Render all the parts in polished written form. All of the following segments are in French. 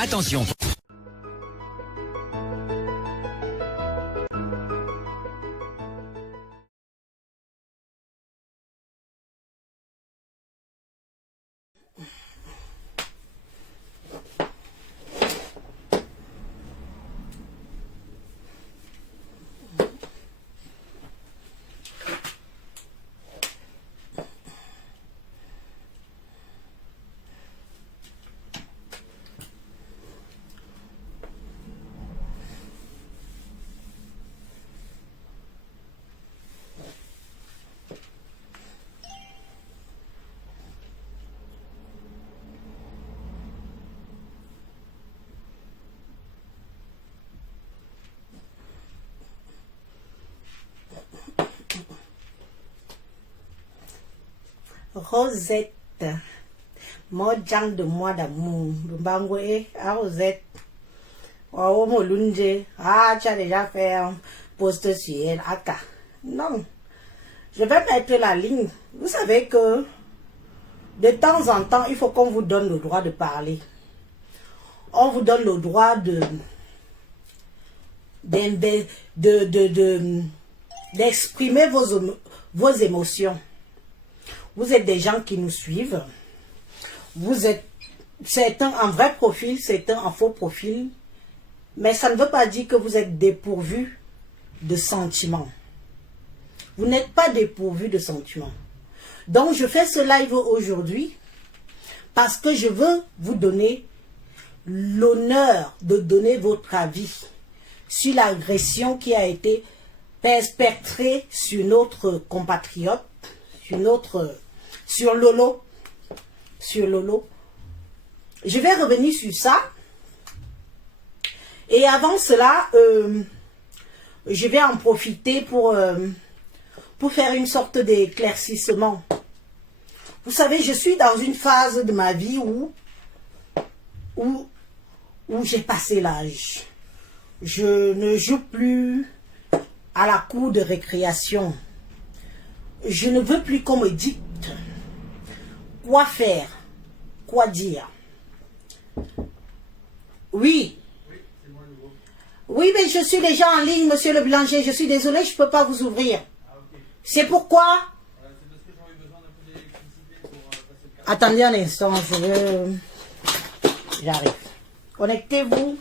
Attention. Rosette, Mojang de moi d'amour, Bangwe, à Rosette. Oh, Molunje, tu as déjà fait un post sur elle, Aka. Non, je vais mettre la ligne. Vous savez que de temps en temps, il faut qu'on vous donne le droit de parler. On vous donne le droit d'exprimer vos émotions. Vous êtes des gens qui nous suivent. Vous êtes certains en vrai profil, certains en faux profil. Mais ça ne veut pas dire que vous êtes dépourvus de sentiments. Vous n'êtes pas dépourvus de sentiments. Donc je fais ce live aujourd'hui parce que je veux vous donner l'honneur de donner votre avis sur l'agression qui a été perpétrée sur notre compatriote, sur Lolo. Je vais revenir sur ça. Et avant cela, je vais en profiter pour faire une sorte d'éclaircissement. Vous savez, je suis dans une phase de ma vie où j'ai passé l'âge. Je ne joue plus à la cour de récréation. Je ne veux plus qu'on me dicte quoi faire, quoi dire. Oui. Oui, mais je suis déjà en ligne, monsieur le boulanger. Je suis désolé, je ne peux pas vous ouvrir. C'est pourquoi? Attendez un instant, j'arrive. Connectez-vous.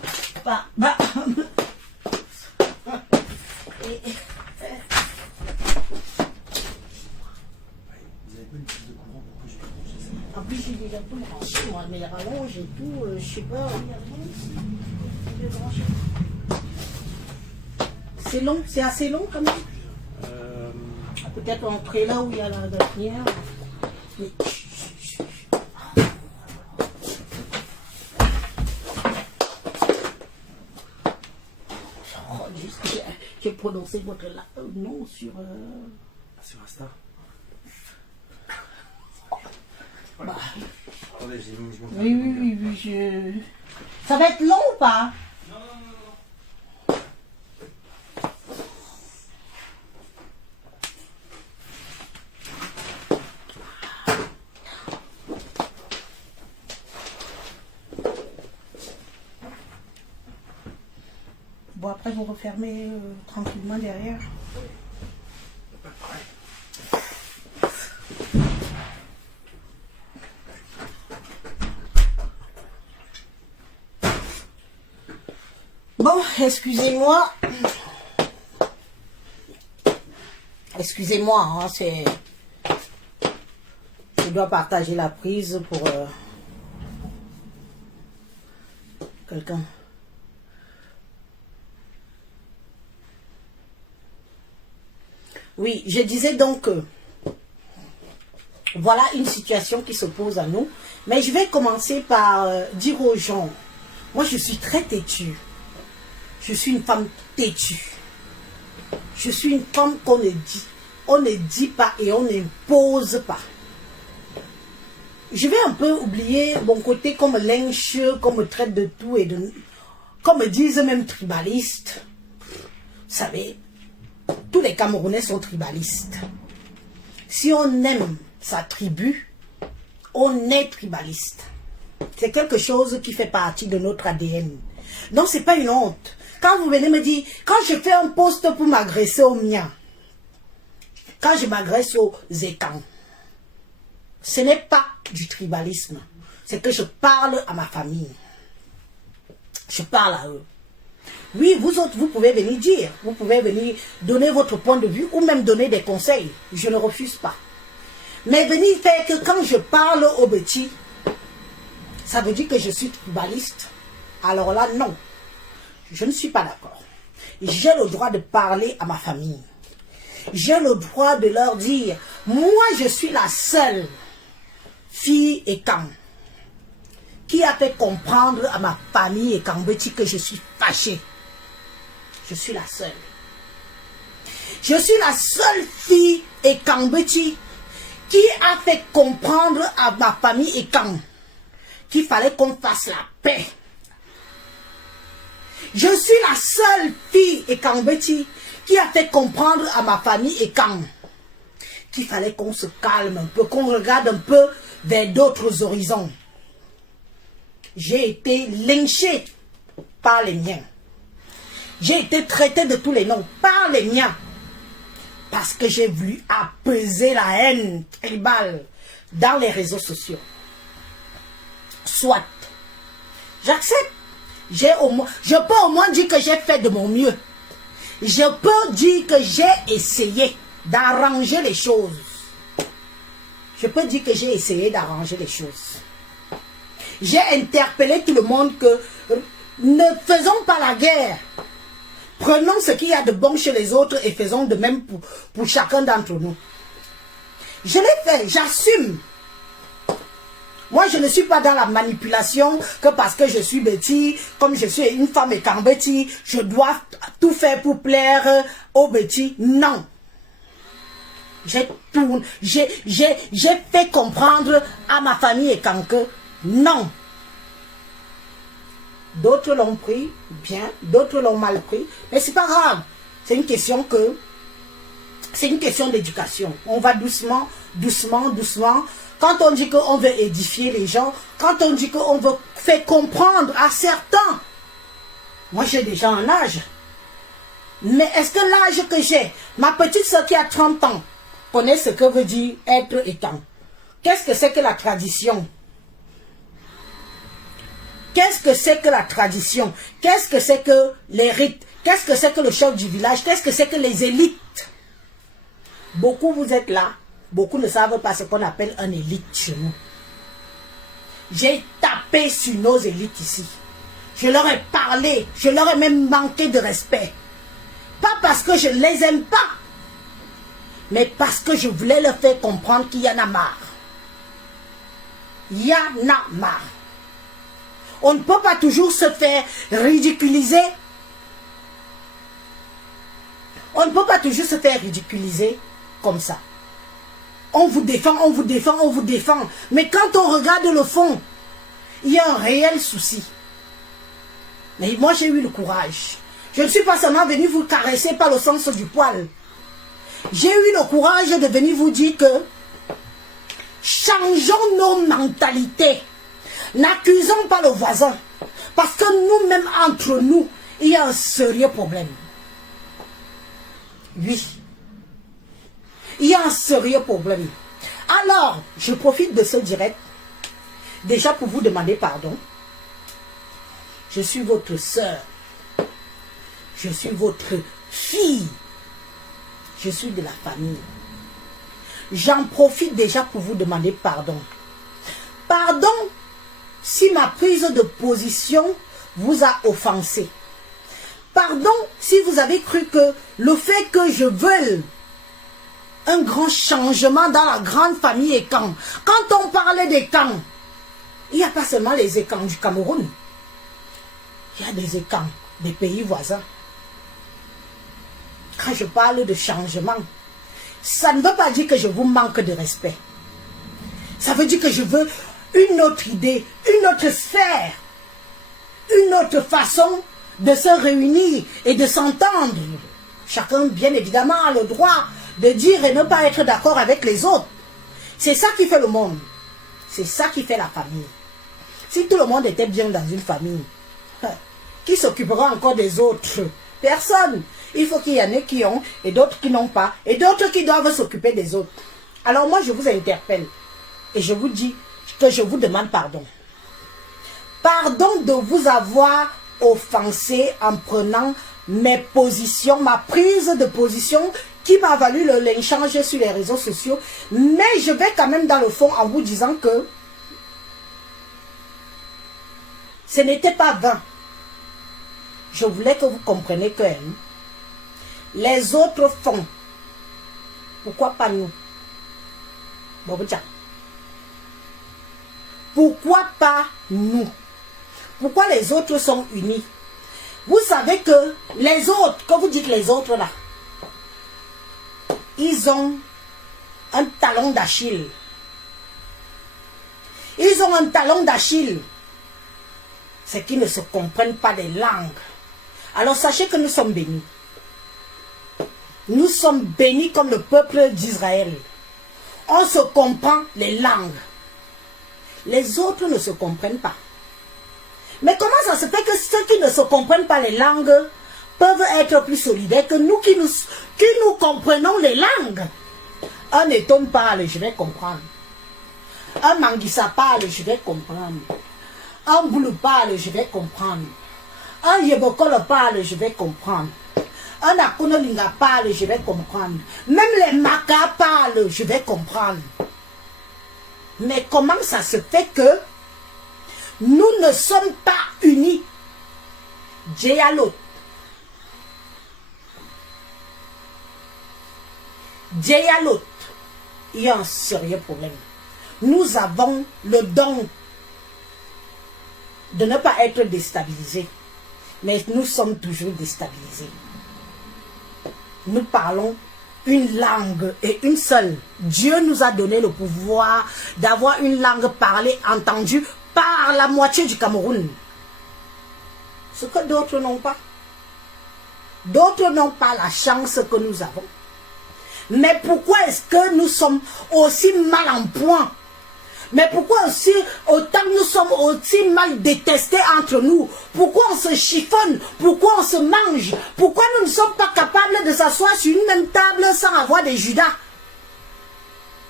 En plus, j'ai déjà tout branché, moi, mais rallonge et tout, je sais pas. C'est long, c'est assez long quand même. Peut-être entrer là où il y a la dernière. Mais... J'ai prononcé votre nom sur... Sur Insta. Bah. Attendez, Oui. Ça va être long ou pas? Non. Bon, après vous refermez tranquillement derrière. Pas de problème. Bon, excusez-moi. Excusez-moi, hein, c'est... Je dois partager la prise pour quelqu'un. Oui, je disais donc que voilà une situation qui se pose à nous. Mais je vais commencer par dire aux gens, moi je suis très têtue. Je suis une femme têtue. Je suis une femme qu'on ne dit pas et on n'impose pas. Je vais un peu oublier mon côté comme lynche, qu'on me traite de tout et de... Comme me disent même tribaliste. Vous savez, tous les Camerounais sont tribalistes. Si on aime sa tribu, on est tribaliste. C'est quelque chose qui fait partie de notre ADN. Donc, c'est pas une honte. Quand vous venez me dire, quand je fais un post pour m'agresser aux miens, quand je m'agresse aux Écans, ce n'est pas du tribalisme. C'est que je parle à ma famille. Je parle à eux. Oui, vous autres, vous pouvez venir dire, vous pouvez venir donner votre point de vue ou même donner des conseils. Je ne refuse pas. Mais venir faire que quand je parle aux petits, ça veut dire que je suis tribaliste. Alors là, non. Je ne suis pas d'accord. J'ai le droit de parler à ma famille. J'ai le droit de leur dire, moi je suis la seule fille Écan qui a fait comprendre à ma famille Ekambeti que je suis fâchée. Je suis la seule. Je suis la seule fille Ekambeti qui a fait comprendre à ma famille Écan qu'il fallait qu'on fasse la paix. Je suis la seule fille Ekambeti qui a fait comprendre à ma famille Écan qu'il fallait qu'on se calme un peu, qu'on regarde un peu vers d'autres horizons. J'ai été lynchée par les miens. J'ai été traitée de tous les noms par les miens. Parce que j'ai voulu apaiser la haine tribale dans les réseaux sociaux. Soit. J'accepte. Je peux au moins dire que j'ai fait de mon mieux. Je peux dire que j'ai essayé d'arranger les choses. Je peux dire que j'ai essayé d'arranger les choses. J'ai interpellé tout le monde que ne faisons pas la guerre. Prenons ce qu'il y a de bon chez les autres et faisons de même pour chacun d'entre nous. Je l'ai fait, j'assume. Moi, je ne suis pas dans la manipulation que parce que je suis Betty, comme je suis une femme Ekambeti, je dois tout faire pour plaire aux Betty. Non. J'ai fait comprendre à ma famille Ekan que non. D'autres l'ont pris bien, d'autres l'ont mal pris, mais c'est pas grave. C'est une question d'éducation. On va doucement, doucement, doucement. Quand on dit qu'on veut édifier les gens, quand on dit qu'on veut faire comprendre à certains, moi j'ai déjà un âge. Mais est-ce que l'âge que j'ai, ma petite soeur qui a 30 ans, connaît ce que veut dire être étant? Qu'est-ce que c'est que la tradition? Qu'est-ce que c'est que la tradition? Qu'est-ce que c'est que les rites? Qu'est-ce que c'est que le chef du village? Qu'est-ce que c'est que les élites? Beaucoup vous êtes là. Beaucoup ne savent pas ce qu'on appelle un élite chez nous. J'ai tapé sur nos élites ici. Je leur ai parlé. Je leur ai même manqué de respect. Pas parce que je ne les aime pas. Mais parce que je voulais leur faire comprendre qu'il y en a marre. Il y en a marre. On ne peut pas toujours se faire ridiculiser. On ne peut pas toujours se faire ridiculiser comme ça. On vous défend, on vous défend, on vous défend. Mais quand on regarde le fond, il y a un réel souci. Mais moi, j'ai eu le courage. Je ne suis pas seulement venu vous caresser par le sens du poil. J'ai eu le courage de venir vous dire que changeons nos mentalités. N'accusons pas le voisin. Parce que nous-mêmes, entre nous, il y a un sérieux problème. Oui. Il y a un sérieux problème. Alors, je profite de ce direct, déjà pour vous demander pardon. Je suis votre sœur. Je suis votre fille. Je suis de la famille. J'en profite déjà pour vous demander pardon. Pardon si ma prise de position vous a offensé. Pardon si vous avez cru que le fait que je veuille un grand changement dans la grande famille Ekan. Quand on parlait d'Ekan, il n'y a pas seulement les Ekans du Cameroun. Il y a des Ekans des pays voisins. Quand je parle de changement, ça ne veut pas dire que je vous manque de respect. Ça veut dire que je veux une autre idée, une autre sphère, une autre façon de se réunir et de s'entendre. Chacun, bien évidemment, a le droit de dire et ne pas être d'accord avec les autres. C'est ça qui fait le monde. C'est ça qui fait la famille. Si tout le monde était bien dans une famille, qui s'occupera encore des autres? Personne. Il faut qu'il y en ait qui ont et d'autres qui n'ont pas et d'autres qui doivent s'occuper des autres. Alors moi, je vous interpelle et je vous dis que je vous demande pardon. Pardon de vous avoir offensé en prenant mes positions, ma prise de position qui m'a valu le l'échange sur les réseaux sociaux. Mais je vais quand même dans le fond en vous disant que ce n'était pas vain. Je voulais que vous compreniez que les autres font. Pourquoi pas nous? Pourquoi pas nous? Pourquoi les autres sont unis? Vous savez que les autres, quand vous dites les autres là, ils ont un talon d'Achille. Ils ont un talon d'Achille. C'est qu'ils ne se comprennent pas les langues. Alors sachez que nous sommes bénis. Nous sommes bénis comme le peuple d'Israël. On se comprend les langues. Les autres ne se comprennent pas. Mais comment ça se fait que ceux qui ne se comprennent pas les langues peuvent être plus solidaires que nous qui nous comprenons les langues? Un Eton parle, je vais comprendre. Un Manguissa parle, je vais comprendre. Un Boulou parle, je vais comprendre. Un Yebokolo parle, je vais comprendre. Un Akunolinga parle, je vais comprendre. Même les Makas parlent, je vais comprendre. Mais comment ça se fait que nous ne sommes pas unis? Diallo. Diallo. Il y a un sérieux problème. Nous avons le don de ne pas être déstabilisés. Mais nous sommes toujours déstabilisés. Nous parlons une langue et une seule. Dieu nous a donné le pouvoir d'avoir une langue parlée, entendue par la moitié du Cameroun. Ce que d'autres n'ont pas. D'autres n'ont pas la chance que nous avons. Mais pourquoi est-ce que nous sommes aussi mal en point? Mais pourquoi aussi, autant nous sommes aussi mal détestés entre nous? Pourquoi on se chiffonne? Pourquoi on se mange? Pourquoi nous ne sommes pas capables de s'asseoir sur une même table sans avoir des judas?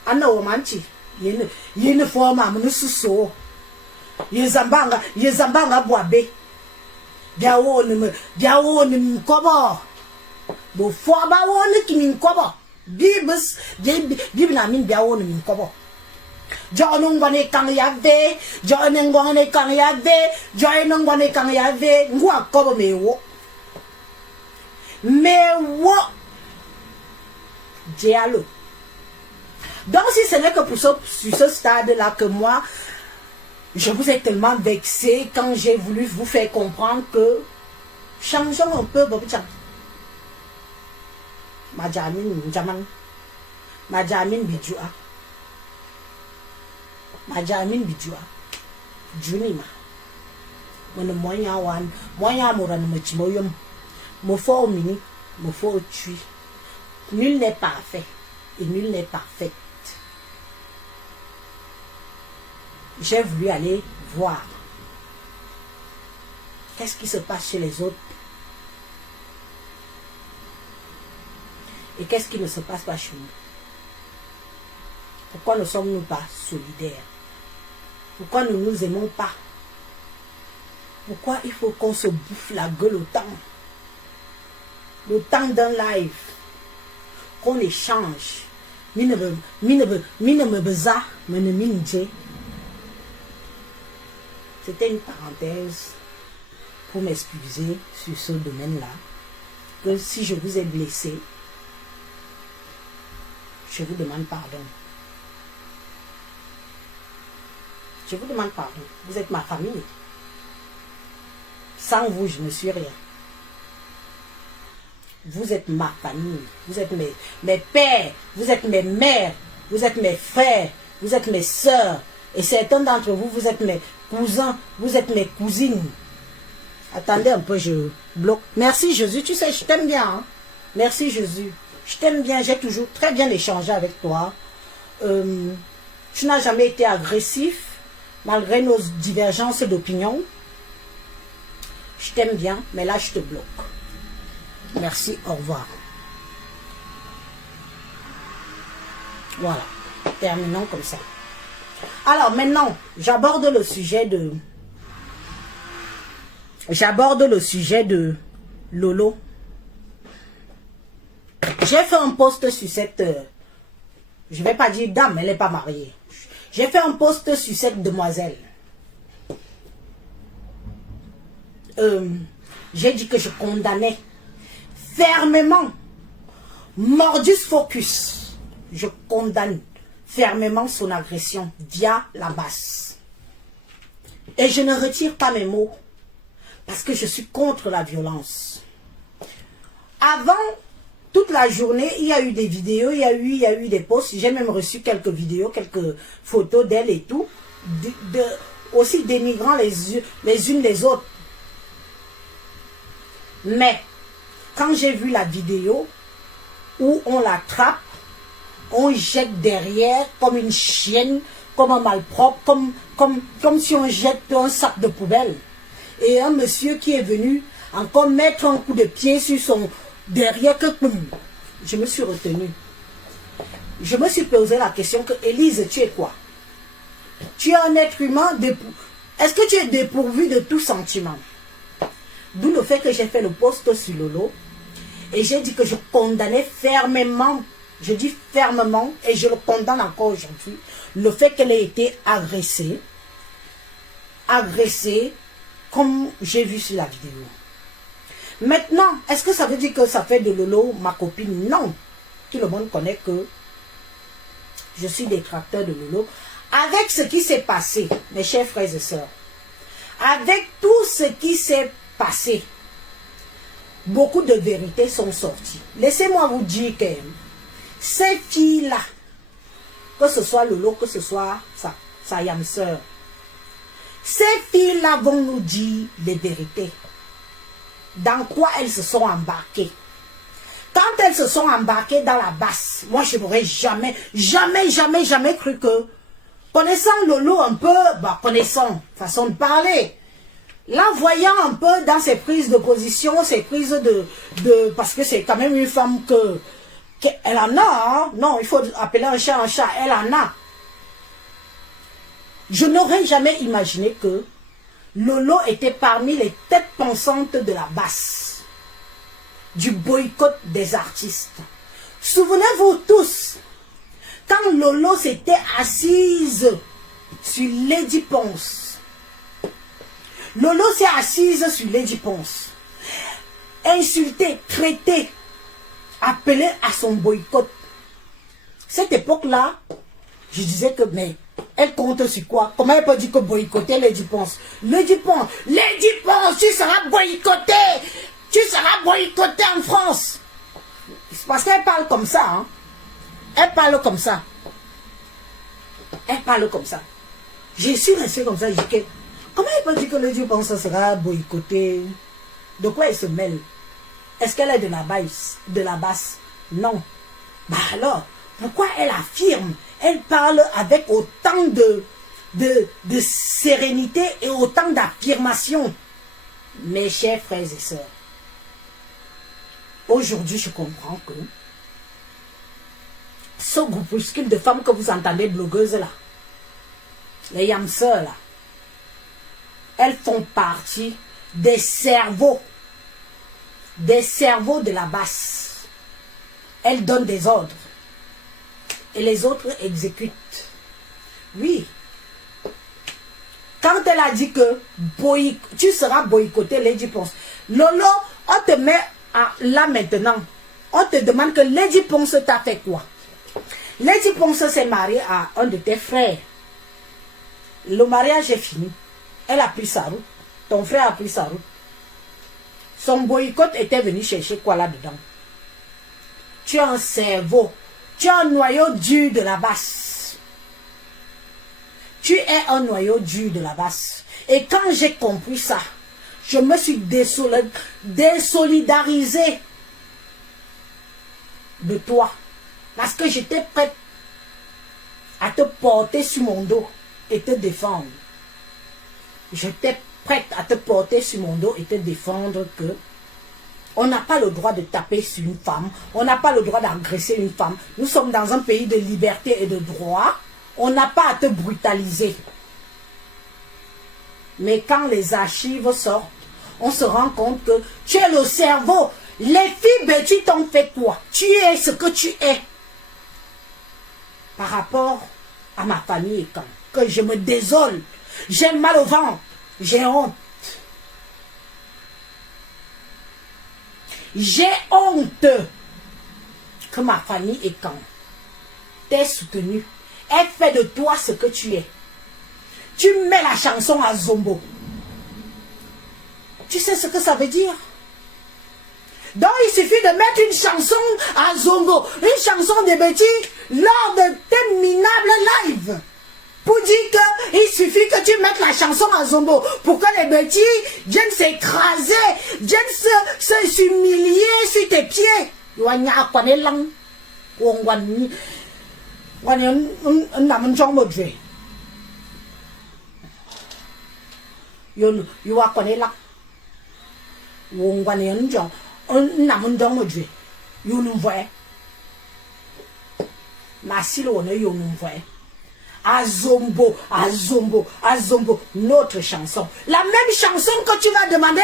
Anna Omanti, il y a une forme à mon sous-so. Yezambanga boabe. Biawo ni mkobo. Bo foaba woni ki mkobo. Bibs na min biawo ni mkobo. Joanongwane kang yave, Joanongwane kang yave, Joanongwane kang yave, ngwa kobo mewo. Mewo. Diallo. Donc si ce n'est que pour sur ce stade-là que moi, je vous ai tellement vexé quand j'ai voulu vous faire comprendre que changeons un peu, Bobichan. Madjamine Njaman, Madjamine Bidjoua, Madjamine Bidjoua, Junima. Mon moyen wan, moyen moran mochimoyum, mon fort mini, mon fort tui. Nul n'est parfait et nul n'est parfaite. J'ai voulu aller voir qu'est-ce qui se passe chez les autres et qu'est-ce qui ne se passe pas chez nous. Pourquoi ne sommes-nous pas solidaires? Pourquoi nous ne nous aimons pas? Pourquoi il faut qu'on se bouffe la gueule autant? Le temps d'un live, qu'on échange. C'était une parenthèse pour m'excuser sur ce domaine-là. Que si je vous ai blessé, je vous demande pardon. Je vous demande pardon. Vous êtes ma famille. Sans vous, je ne suis rien. Vous êtes ma famille. Vous êtes mes pères. Vous êtes mes mères. Vous êtes mes frères. Vous êtes mes sœurs. Et certains d'entre vous, vous êtes mes cousins. Vous êtes mes cousines. Attendez un peu, je bloque. Merci Jésus. Tu sais, je t'aime bien. Hein? Merci Jésus. Je t'aime bien. J'ai toujours très bien échangé avec toi. Tu n'as jamais été agressif. malgré nos divergences d'opinion, je t'aime bien, mais là, je te bloque. Merci, au revoir. Voilà, terminons comme ça. Alors maintenant, j'aborde le sujet de Lolo. J'ai fait un post sur cette... je ne vais pas dire dame, elle n'est pas mariée. J'ai fait un post sur cette demoiselle. J'ai dit que je condamnais fermement Mordus Focus. Je condamne fermement son agression via la basse. Et je ne retire pas mes mots parce que je suis contre la violence. Avant, toute la journée, il y a eu des vidéos, il y a eu des posts. J'ai même reçu quelques vidéos, quelques photos d'elle et tout, aussi dénigrant les unes les autres. Mais, quand j'ai vu la vidéo où on l'attrape, on jette derrière comme une chienne, comme un malpropre, comme si on jette un sac de poubelle. Et un monsieur qui est venu encore mettre un coup de pied sur son derrière, que je me suis retenue. Je me suis posé la question que, Élise, tu es quoi? Tu es un être humain, est-ce que tu es dépourvu de tout sentiment? D'où le fait que j'ai fait le post sur Lolo. Et j'ai dit que je condamnais fermement, je dis fermement, et je le condamne encore aujourd'hui, le fait qu'elle ait été agressée, comme j'ai vu sur la vidéo. Maintenant, est-ce que ça veut dire que ça fait de Lolo ma copine? Non. Tout le monde connaît que je suis détracteur de Lolo. Avec ce qui s'est passé, mes chers frères et sœurs, avec tout ce qui s'est passé, beaucoup de vérités sont sorties. Laissez-moi vous dire que ces filles-là, que ce soit Lolo, que ce soit sa yam sœur, ces filles-là vont nous dire les vérités. Dans quoi elles se sont embarquées. Quand elles se sont embarquées dans la basse, moi je n'aurais jamais cru que, connaissant Lolo un peu, connaissant, façon de parler, là voyant un peu dans ses prises de position, ses prises parce que c'est quand même une femme qu'elle en a, hein? Non, il faut appeler un chat, elle en a. Je n'aurais jamais imaginé que Lolo était parmi les têtes pensantes de la basse, du boycott des artistes. Souvenez-vous tous, quand Lolo s'était assise sur Lady Ponce, Lolo s'est assise sur Lady Ponce, insultée, traitée, appelée à son boycott. Cette époque-là, je disais que, mais elle compte sur quoi? Comment elle peut dire que boycotter Lady Ponce? Lady Ponce, tu seras boycotté! Tu seras boycotté en France! Parce qu'elle parle comme ça, hein? Elle parle comme ça. Elle parle comme ça. Je suis restée comme ça, je dis que, comment elle peut dire que Lady Ponce sera boycotté? De quoi elle se mêle? Est-ce qu'elle est de la basse? Non. Bah alors, pourquoi elle affirme? Elle parle avec autant de sérénité et autant d'affirmation. Mes chers frères et sœurs, aujourd'hui je comprends que ce groupuscule de femmes que vous entendez blogueuses là, les yamseurs là, elles font partie des cerveaux de la basse. Elles donnent des ordres. Et les autres exécutent. Oui. Quand elle a dit que tu seras boycotté, Lady Ponce. Lolo, on te met là maintenant. On te demande que Lady Ponce t'a fait quoi? Lady Ponce s'est mariée à un de tes frères. Le mariage est fini. Elle a pris sa route. Ton frère a pris sa route. Son boycott était venu chercher quoi là-dedans? Tu as un cerveau. Tu es un noyau dur de la basse. Tu es un noyau dur de la basse. Et quand j'ai compris ça, je me suis désolidarisé de toi. Parce que j'étais prête à te porter sur mon dos et te défendre. j'étais prête à te porter sur mon dos et te défendre que on n'a pas le droit de taper sur une femme, on n'a pas le droit d'agresser une femme. Nous sommes dans un pays de liberté et de droit, on n'a pas à te brutaliser. Mais quand les archives sortent, on se rend compte que tu es le cerveau. Les filles bêtises t'ont fait quoi? Tu es ce que tu es. Par rapport à ma famille et quand que je me désole, j'ai mal au ventre, j'ai honte. J'ai honte que ma famille et quand t'ait soutenu, elle fait de toi ce que tu es. Tu mets la chanson à Zombo. Tu sais ce que ça veut dire? Donc il suffit de mettre une chanson à Zongo, une chanson de Betty lors de tes minables lives. Pour dire qu'il suffit que tu mettes la chanson à Zombo pour que les Betty viennent s'écraser, viennent s'humilier sur tes pieds. Azombo, Azombo, Azombo, notre chanson. La même chanson que tu vas demander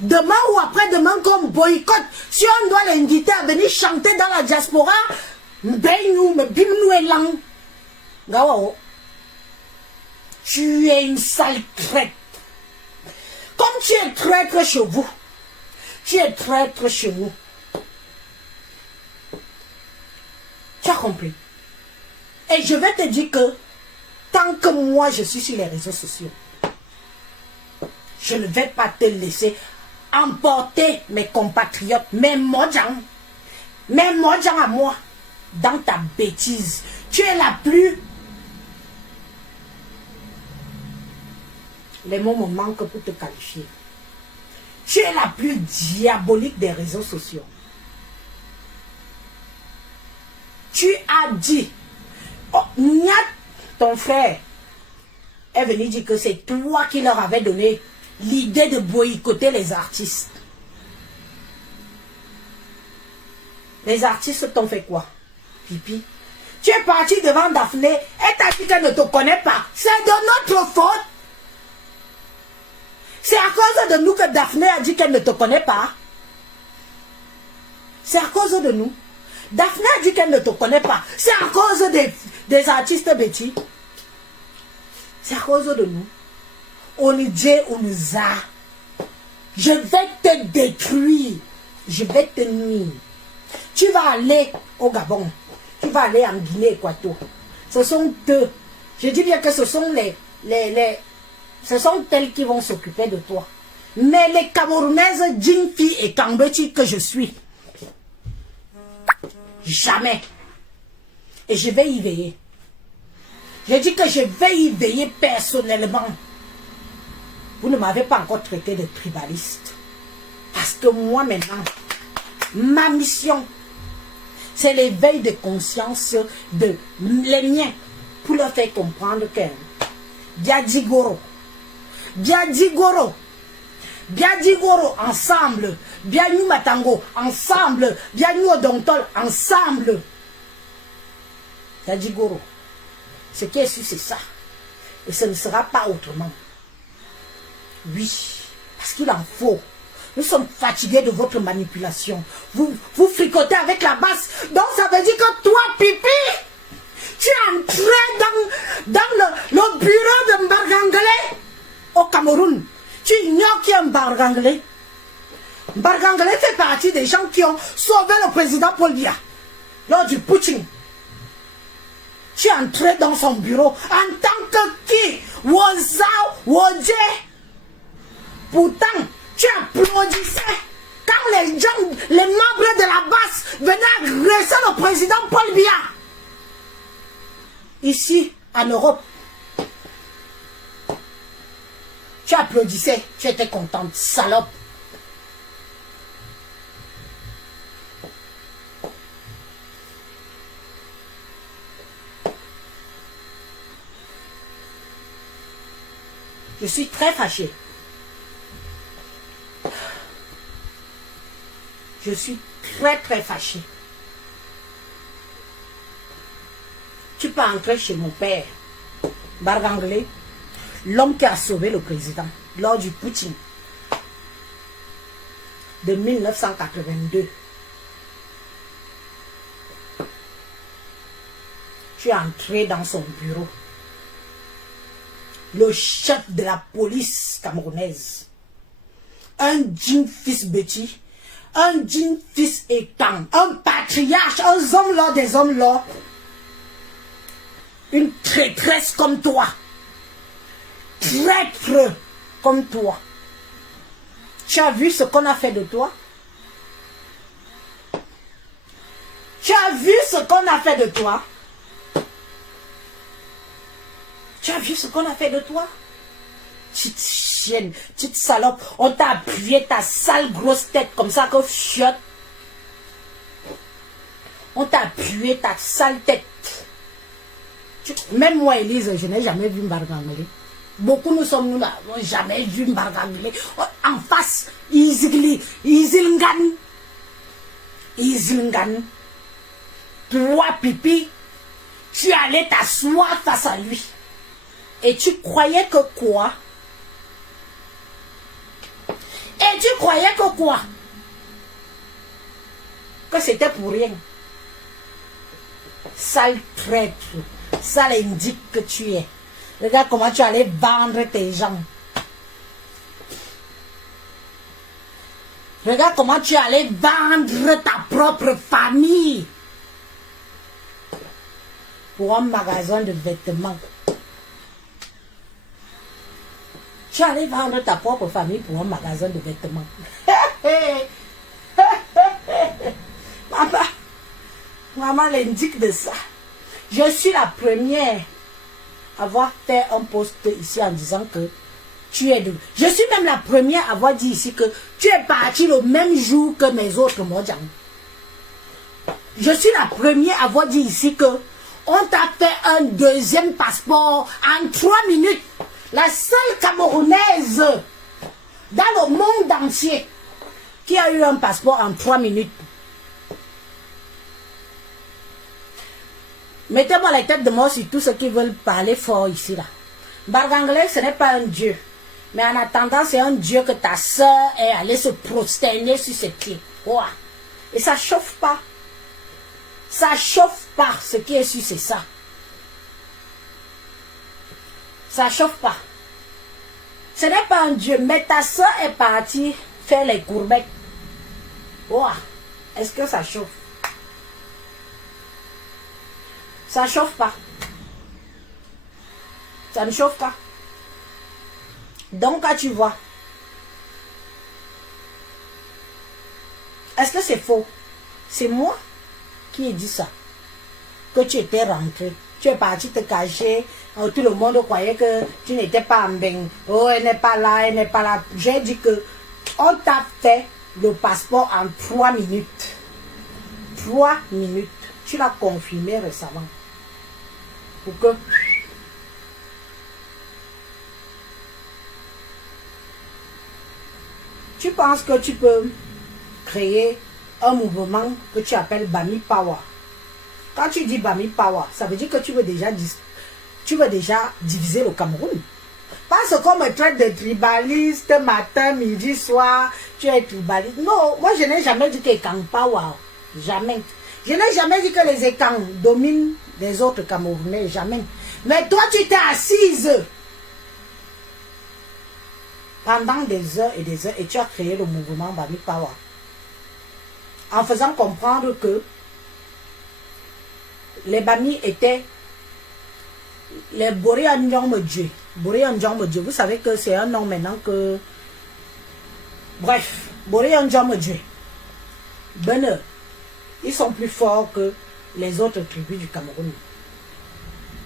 demain ou après-demain comme boycott. Si on doit l'inviter à venir chanter dans la diaspora, tu es une sale traite. Comme tu es traître chez vous, tu es traître chez nous. Tu as compris? Et je vais te dire que tant que moi je suis sur les réseaux sociaux, je ne vais pas te laisser emporter mes compatriotes, mes mojang à moi, dans ta bêtise. Tu es la plus... Les mots me manquent pour te qualifier. Tu es la plus diabolique des réseaux sociaux. Tu as dit... Oh, Niat, ton frère, est venu dire que c'est toi qui leur avais donné l'idée de boycotter les artistes. Les artistes t'ont fait quoi? Pipi. Tu es parti devant Daphné et t'as dit qu'elle ne te connaît pas. C'est de notre faute. C'est à cause de nous que Daphné a dit qu'elle ne te connaît pas. C'est à cause de nous. Daphné a dit qu'elle ne te connaît pas. C'est à cause des artistes Betty. C'est à cause de nous. On est Dieu, on nous a. Je vais te détruire. Je vais te nuire. Tu vas aller au Gabon. Tu vas aller en Guinée Équatoriale. Ce sont eux. Je dis bien que ce sont ce sont elles qui vont s'occuper de toi. Mais les Camerounaises, Jinfi et Kambeti que je suis, jamais. Et je vais y veiller. Je dis que je vais y veiller personnellement. Vous ne m'avez pas encore traité de tribaliste. Parce que moi maintenant, ma mission, c'est l'éveil de conscience de les miens. Pour leur faire comprendre que Biadigoro, ensemble, Bianou Matango, ensemble, Bianou Odontol, ensemble. Biadigoro. Ce qui est sûr, c'est ça. Et ce ne sera pas autrement. Oui, parce qu'il en faut. Nous sommes fatigués de votre manipulation. Vous fricotez avec la basse. Donc ça veut dire que toi, Pipi, tu es entré dans le bureau de Mbargangele au Cameroun. Tu ignores qui est Mbargangele. Mbargangele fait partie des gens qui ont sauvé le président Paul Biya lors du Poutine. Tu es entré dans son bureau en tant que qui? Wodje. Pourtant, tu applaudissais quand les gens, les membres de la base venaient agresser le président Paul Biya. Ici, en Europe, tu applaudissais, tu étais contente, salope. Je suis très fâchée. Je suis très très fâchée. Tu peux entrer chez mon père, Barganglé, l'homme qui a sauvé le président lors du Poutine de 1982. Tu es entré dans son bureau. Le chef de la police camerounaise. Un djinn fils bêtis. Un djinn fils étant. Un patriarche. Un homme là des hommes là. Une traîtresse comme toi. Traître comme toi. Tu as vu ce qu'on a fait de toi? Tu as vu ce qu'on a fait de toi? Tu as vu ce qu'on a fait de toi? Petite chienne, petite salope. On t'a appuyé ta sale grosse tête comme ça que chiotte. On t'a appuyé ta sale tête. Même moi, Elise, je n'ai jamais vu Mbarganglé. Beaucoup nous sommes nous là, n'ont jamais vu Mbarganglé. En face, Izilngan. Toi, pipi, tu allais t'asseoir face à lui. Et tu croyais que quoi? Et tu croyais que quoi? Que c'était pour rien. Sale traître, sale indique que tu es. Regarde comment tu allais vendre tes gens. Regarde comment tu allais vendre ta propre famille. Pour un magasin de vêtements. Tu allais vendre ta propre famille pour un magasin de vêtements. Maman l'indique de ça. Je suis la première à avoir fait un post ici en disant que tu es de... Je suis même la première à avoir dit ici que tu es parti le même jour que mes autres Modjang. Je suis la première à avoir dit ici que on t'a fait un deuxième passeport en 3 minutes. La seule Camerounaise dans le monde entier qui a eu un passeport en 3 minutes. Mettez-moi la tête de mort sur tous ceux qui veulent parler fort ici là. Barganglé, ce n'est pas un dieu. Mais en attendant, c'est un dieu que ta soeur est allée se prosterner sur ses pieds. Wow. Et ça chauffe pas. Ça chauffe pas. Ce qui est sûr, c'est ça. Ça chauffe pas. Ce n'est pas un dieu, mais ta soeur est partie faire les courbettes. Wow. Est-ce que ça chauffe? Ça chauffe pas. Ça ne chauffe pas. Donc, quand tu vois, est-ce que c'est faux? C'est moi qui ai dit ça. Que tu étais rentré. Tu es parti te cacher. Tout le monde croyait que tu n'étais pas en bain. Oh, elle n'est pas là, elle n'est pas là. J'ai dit que on t'a fait le passeport en 3 minutes. 3 minutes. Tu l'as confirmé récemment. Pour que... Tu penses que tu peux créer un mouvement que tu appelles Bami Power. Quand tu dis Bami Power, ça veut dire que tu veux déjà diviser le Cameroun. Parce qu'on me traite de tribaliste matin, midi, soir, tu es tribaliste. Non, moi je n'ai jamais dit que Ekang Power. Jamais. Je n'ai jamais dit que les Ekang dominent les autres Camerounais. Jamais. Mais toi tu t'es assise pendant des heures et tu as créé le mouvement Bami Power. En faisant comprendre que les Bami étaient les Boréa Ndiongmedjé. Boréa Ndiongmedjé, vous savez que c'est un nom maintenant que... Bref, Boréa Ndiongmedjé. Ben, ils sont plus forts que les autres tribus du Cameroun.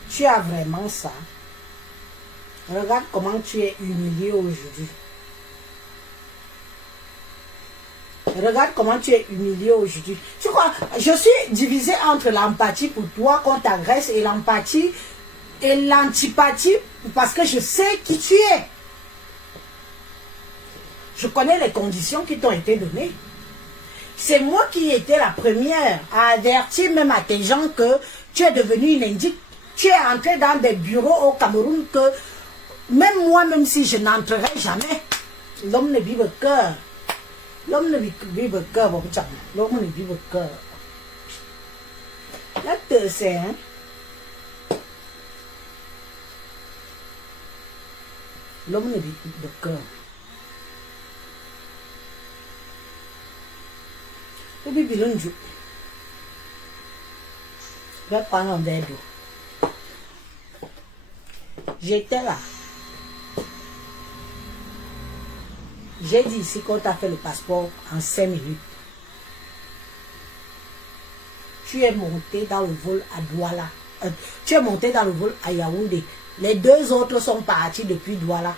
Tu as vraiment ça. Regarde comment tu es humilié aujourd'hui. Regarde comment tu es humilié aujourd'hui. Tu crois, je suis divisée entre l'empathie pour toi qu'on t'agresse et l'empathie et l'antipathie parce que je sais qui tu es. Je connais les conditions qui t'ont été données. C'est moi qui étais la première à avertir même à tes gens que tu es devenu une indique. Tu es entré dans des bureaux au Cameroun que même moi, même si je n'entrerai jamais, l'homme ne vive que. L'homme ne vive que, bon, l'homme ne vive que. Là, tu sais, hein. L'homme ne vive que. Et puis, je vais prendre un verre d'eau. J'étais là. J'ai dit ici qu'on t'a fait le passeport en 5 minutes. Tu es monté dans le vol à Douala. Tu es monté dans le vol à Yaoundé. Les 2 autres sont partis depuis Douala.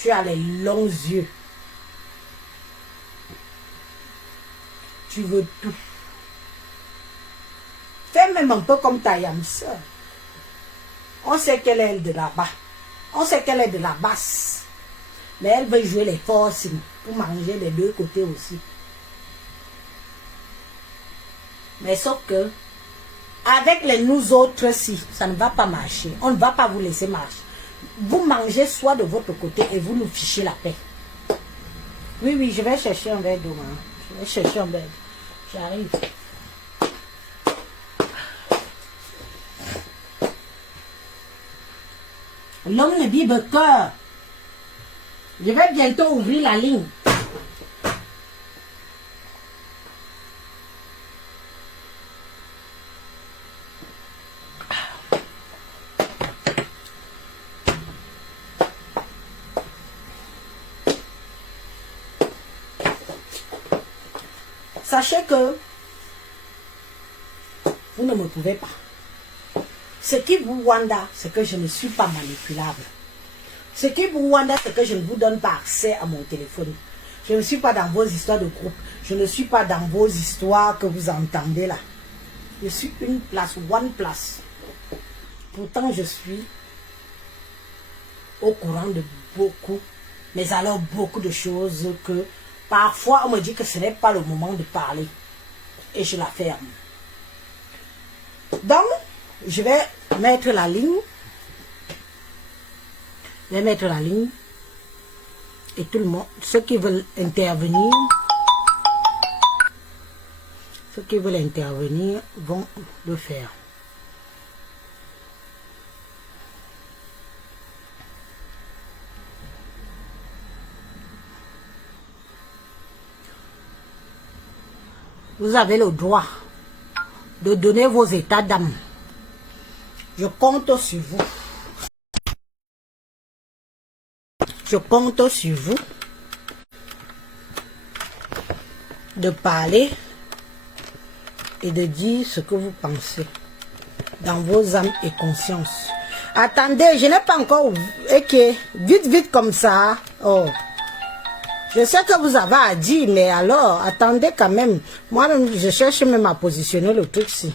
Tu as les longs yeux. Tu veux tout. Fais même un peu comme ta yamseur. On sait qu'elle est de là-bas. On sait qu'elle est de la basse. Mais elle veut jouer les forces pour manger des 2 côtés aussi. Mais sauf que, avec les nous autres, si, ça ne va pas marcher. On ne va pas vous laisser marcher. Vous mangez soit de votre côté et vous nous fichez la paix. Oui, oui, je vais chercher un verre d'eau. Je vais chercher un verre d'eau. J'arrive. L'homme ne vibre que. Je vais bientôt ouvrir la ligne. Sachez que vous ne me pouvez pas. Ce qui vous wanda, c'est que je ne suis pas manipulable. Ce qui vous wanda, c'est que je ne vous donne pas accès à mon téléphone. Je ne suis pas dans vos histoires de groupe. Je ne suis pas dans vos histoires que vous entendez là. Je suis une place, one place. Pourtant, je suis au courant de beaucoup, mais alors beaucoup de choses que parfois on me dit que ce n'est pas le moment de parler. Et je la ferme. Donc, je vais mettre la ligne. Je vais mettre la ligne. Et tout le monde, ceux qui veulent intervenir, vont le faire. Vous avez le droit de donner vos états d'âme. Je compte sur vous. Je compte sur vous de parler et de dire ce que vous pensez dans vos âmes et consciences. Attendez, je n'ai pas encore... Ok, vite comme ça. Oh. Je sais que vous avez à dire, mais alors, attendez quand même. Moi-même, je cherche même à positionner le truc-ci.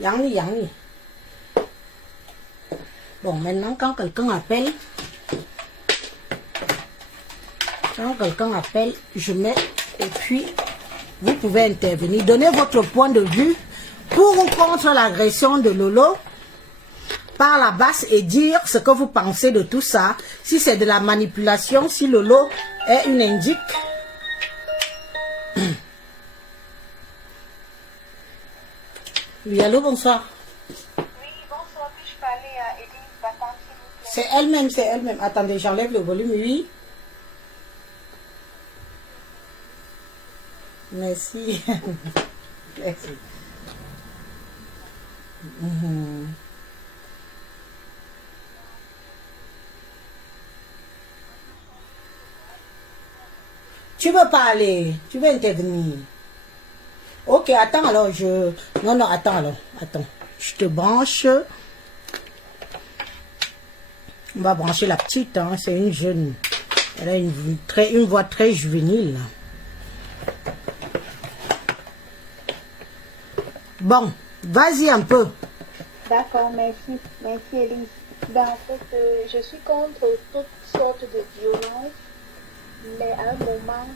Yanni. Bon, maintenant, quand quelqu'un appelle, je mets, et puis, vous pouvez intervenir. Donnez votre point de vue pour ou contre l'agression de Lolo par la basse et dire ce que vous pensez de tout ça. Si c'est de la manipulation, si Lolo est une indique. Oui, allô, bonsoir. Oui, bonsoir. Puis-je parler à Élise Batan, s'il vous plaît? C'est elle-même. Attendez, j'enlève le volume, oui. Merci. Merci. Tu veux parler? Tu veux intervenir? Ok, attends alors, Non, attends. Je te branche. On va brancher la petite, hein. C'est une jeune. Elle a une voix très juvénile. Bon, Vas-y un peu. D'accord, merci. Merci, Elise. Ben, en fait, je suis contre toutes sortes de violences, mais à un moment,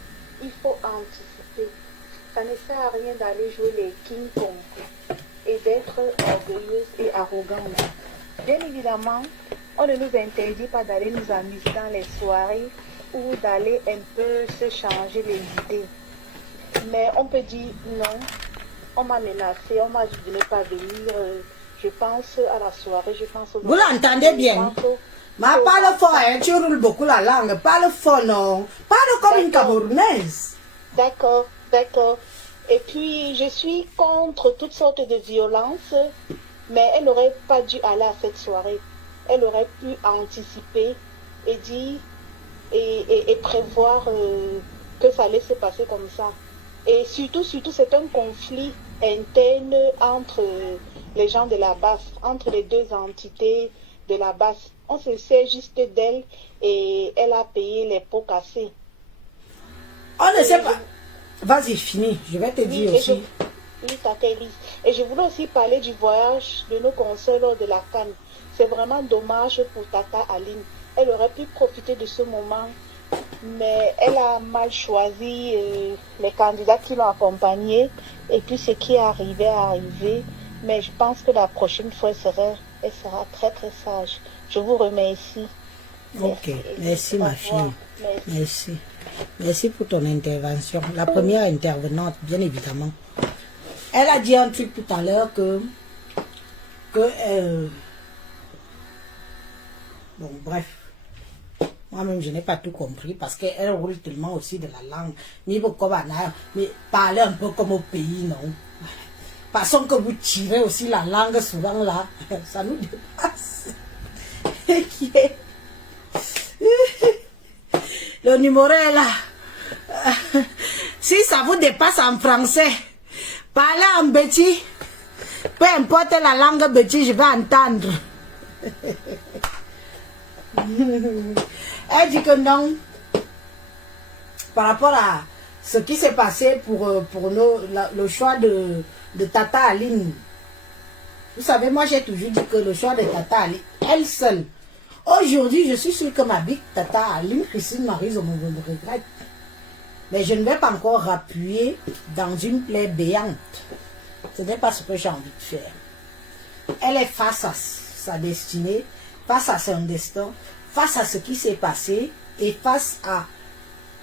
il faut anticiper. Ça ne sert à rien d'aller jouer les King Kong et d'être orgueilleuse et arrogante. Bien évidemment, on ne nous interdit pas d'aller nous amuser dans les soirées ou d'aller un peu se changer les idées. Mais on peut dire non, on m'a menacé, on m'a dit de ne pas venir. Je pense à la soirée, je pense au... Vous l'entendez bien? Mais parle fort, hein, tu roules beaucoup la langue. Parle fort, non. Parle comme une Camerounaise. D'accord, d'accord. Et puis, je suis contre toutes sortes de violences, mais elle n'aurait pas dû aller à cette soirée. Elle aurait pu anticiper et dire et prévoir que ça allait se passer comme ça. Et surtout, c'est un conflit interne entre les gens de la basse, entre les deux entités de la basse. On se sait juste d'elle et elle a payé les pots cassés. On ne sait pas. Vas-y, finis. Je vais te dire aussi. Et je voulais aussi parler du voyage de nos consoeurs lors de la CAN. C'est vraiment dommage pour Tata Aline. Elle aurait pu profiter de ce moment, mais elle a mal choisi les candidats qui l'ont accompagnée. Et puis ce qui est arrivé est arrivé. Mais je pense que la prochaine fois, elle sera très très sage. Je vous remercie. Ok, merci ma fille. Merci. Merci pour ton intervention. La première intervenante, bien évidemment. Elle a dit un truc tout à l'heure que bon, bref. Moi-même, je n'ai pas tout compris parce qu'elle roule tellement aussi de la langue. Mais parler un peu comme au pays, non? Façon que vous tirez aussi la langue souvent là, ça nous dépasse. Le numéro est là. Si ça vous dépasse en français, parlez en béti. Peu importe la langue béti, je vais entendre. Elle dit que non. Par rapport à ce qui s'est passé pour le choix de Tata Aline. Vous savez, moi j'ai toujours dit que le choix de Tata Aline, elle seule. Aujourd'hui, je suis sûre que ma big Tata Aline, Christine Marie, je me regrette. Mais je ne vais pas encore appuyer dans une plaie béante. Ce n'est pas ce que j'ai envie de faire. Elle est face à sa destinée, face à son destin, face à ce qui s'est passé et face à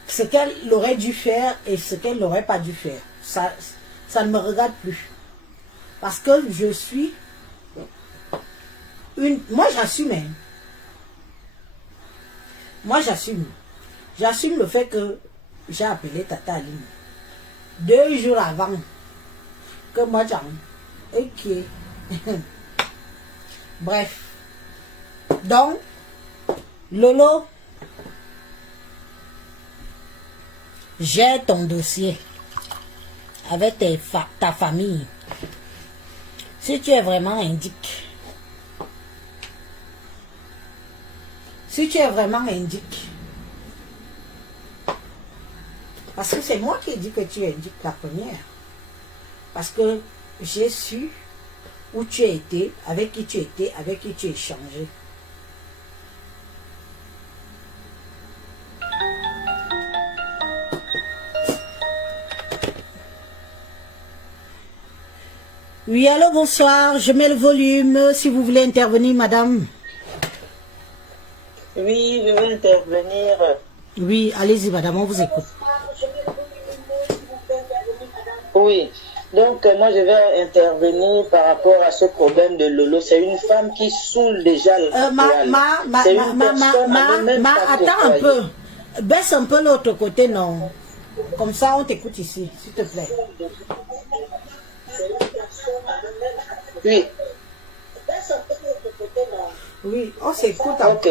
ce qu'elle aurait dû faire et ce qu'elle n'aurait pas dû faire. Ça ne me regarde plus. Parce que je suis une... Moi, j'assume. Hein. Moi, j'assume. J'assume le fait que j'ai appelé Tata Aline 2 jours avant que moi, j'en... Ok. Bref. Donc, Lolo, j'ai ton dossier avec ta famille. Si tu es vraiment indique, parce que c'est moi qui ai dit que tu indiques la première, parce que j'ai su où tu as été, avec qui tu étais, avec qui tu as échangé. Oui, allô, bonsoir. Je mets le volume si vous voulez intervenir, madame. Oui, je vais intervenir. Oui, allez-y, madame, on vous écoute. Oui, donc moi je vais intervenir par rapport à ce problème de Lolo. C'est une femme qui saoule déjà le attends un peu. Baisse un peu l'autre côté, non. Comme ça, on t'écoute ici, s'il te plaît. Oui. Oui, on s'écoute. Ok.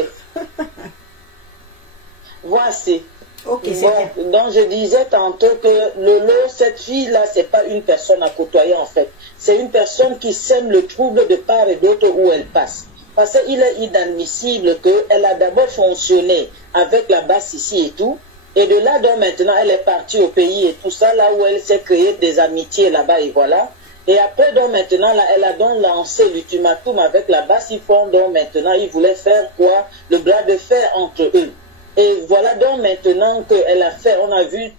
Voici. Ok, bon, donc je disais tantôt que Lolo, cette fille-là, c'est pas une personne à côtoyer en fait. C'est une personne qui sème le trouble de part et d'autre où elle passe. Parce qu'il est inadmissible qu'elle a d'abord fonctionné avec la basse ici et tout. Et de là, donc maintenant, elle est partie au pays et tout ça, là où elle s'est créée des amitiés là-bas et voilà. Et après, donc maintenant, là, elle a donc lancé l'ultimatum avec la Bassifon, donc maintenant, ils voulaient faire quoi? Le bras de fer entre eux. Et voilà donc maintenant qu'elle a fait, on a vu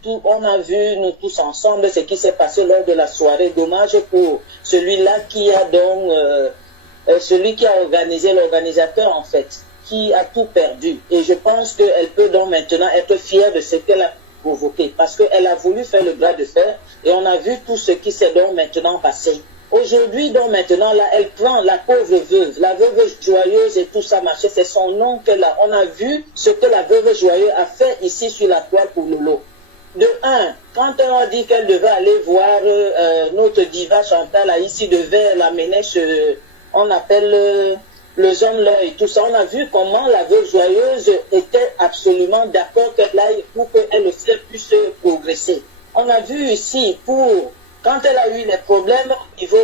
nous tous ensemble ce qui s'est passé lors de la soirée. Dommage pour celui-là qui a donc, celui qui a organisé, l'organisateur en fait, qui a tout perdu. Et je pense qu'elle peut donc maintenant être fière de ce qu'elle a provoqué, parce qu'elle a voulu faire le bras de fer et on a vu tout ce qui s'est donc maintenant passé. Aujourd'hui, donc maintenant, là, elle prend la pauvre veuve, la veuve joyeuse et tout ça, machin, c'est son nom qu'elle a. On a vu ce que la veuve joyeuse a fait ici sur la toile pour Lolo. De un, quand elle a dit qu'elle devait aller voir notre diva Chantal, là, ici, devait l'amener chez, on appelle le jeune là et tout ça, on a vu comment la veuve joyeuse était absolument d'accord qu'elle aille pour qu'elle aussi puisse progresser. On a vu ici pour... Quand elle a eu les problèmes au niveau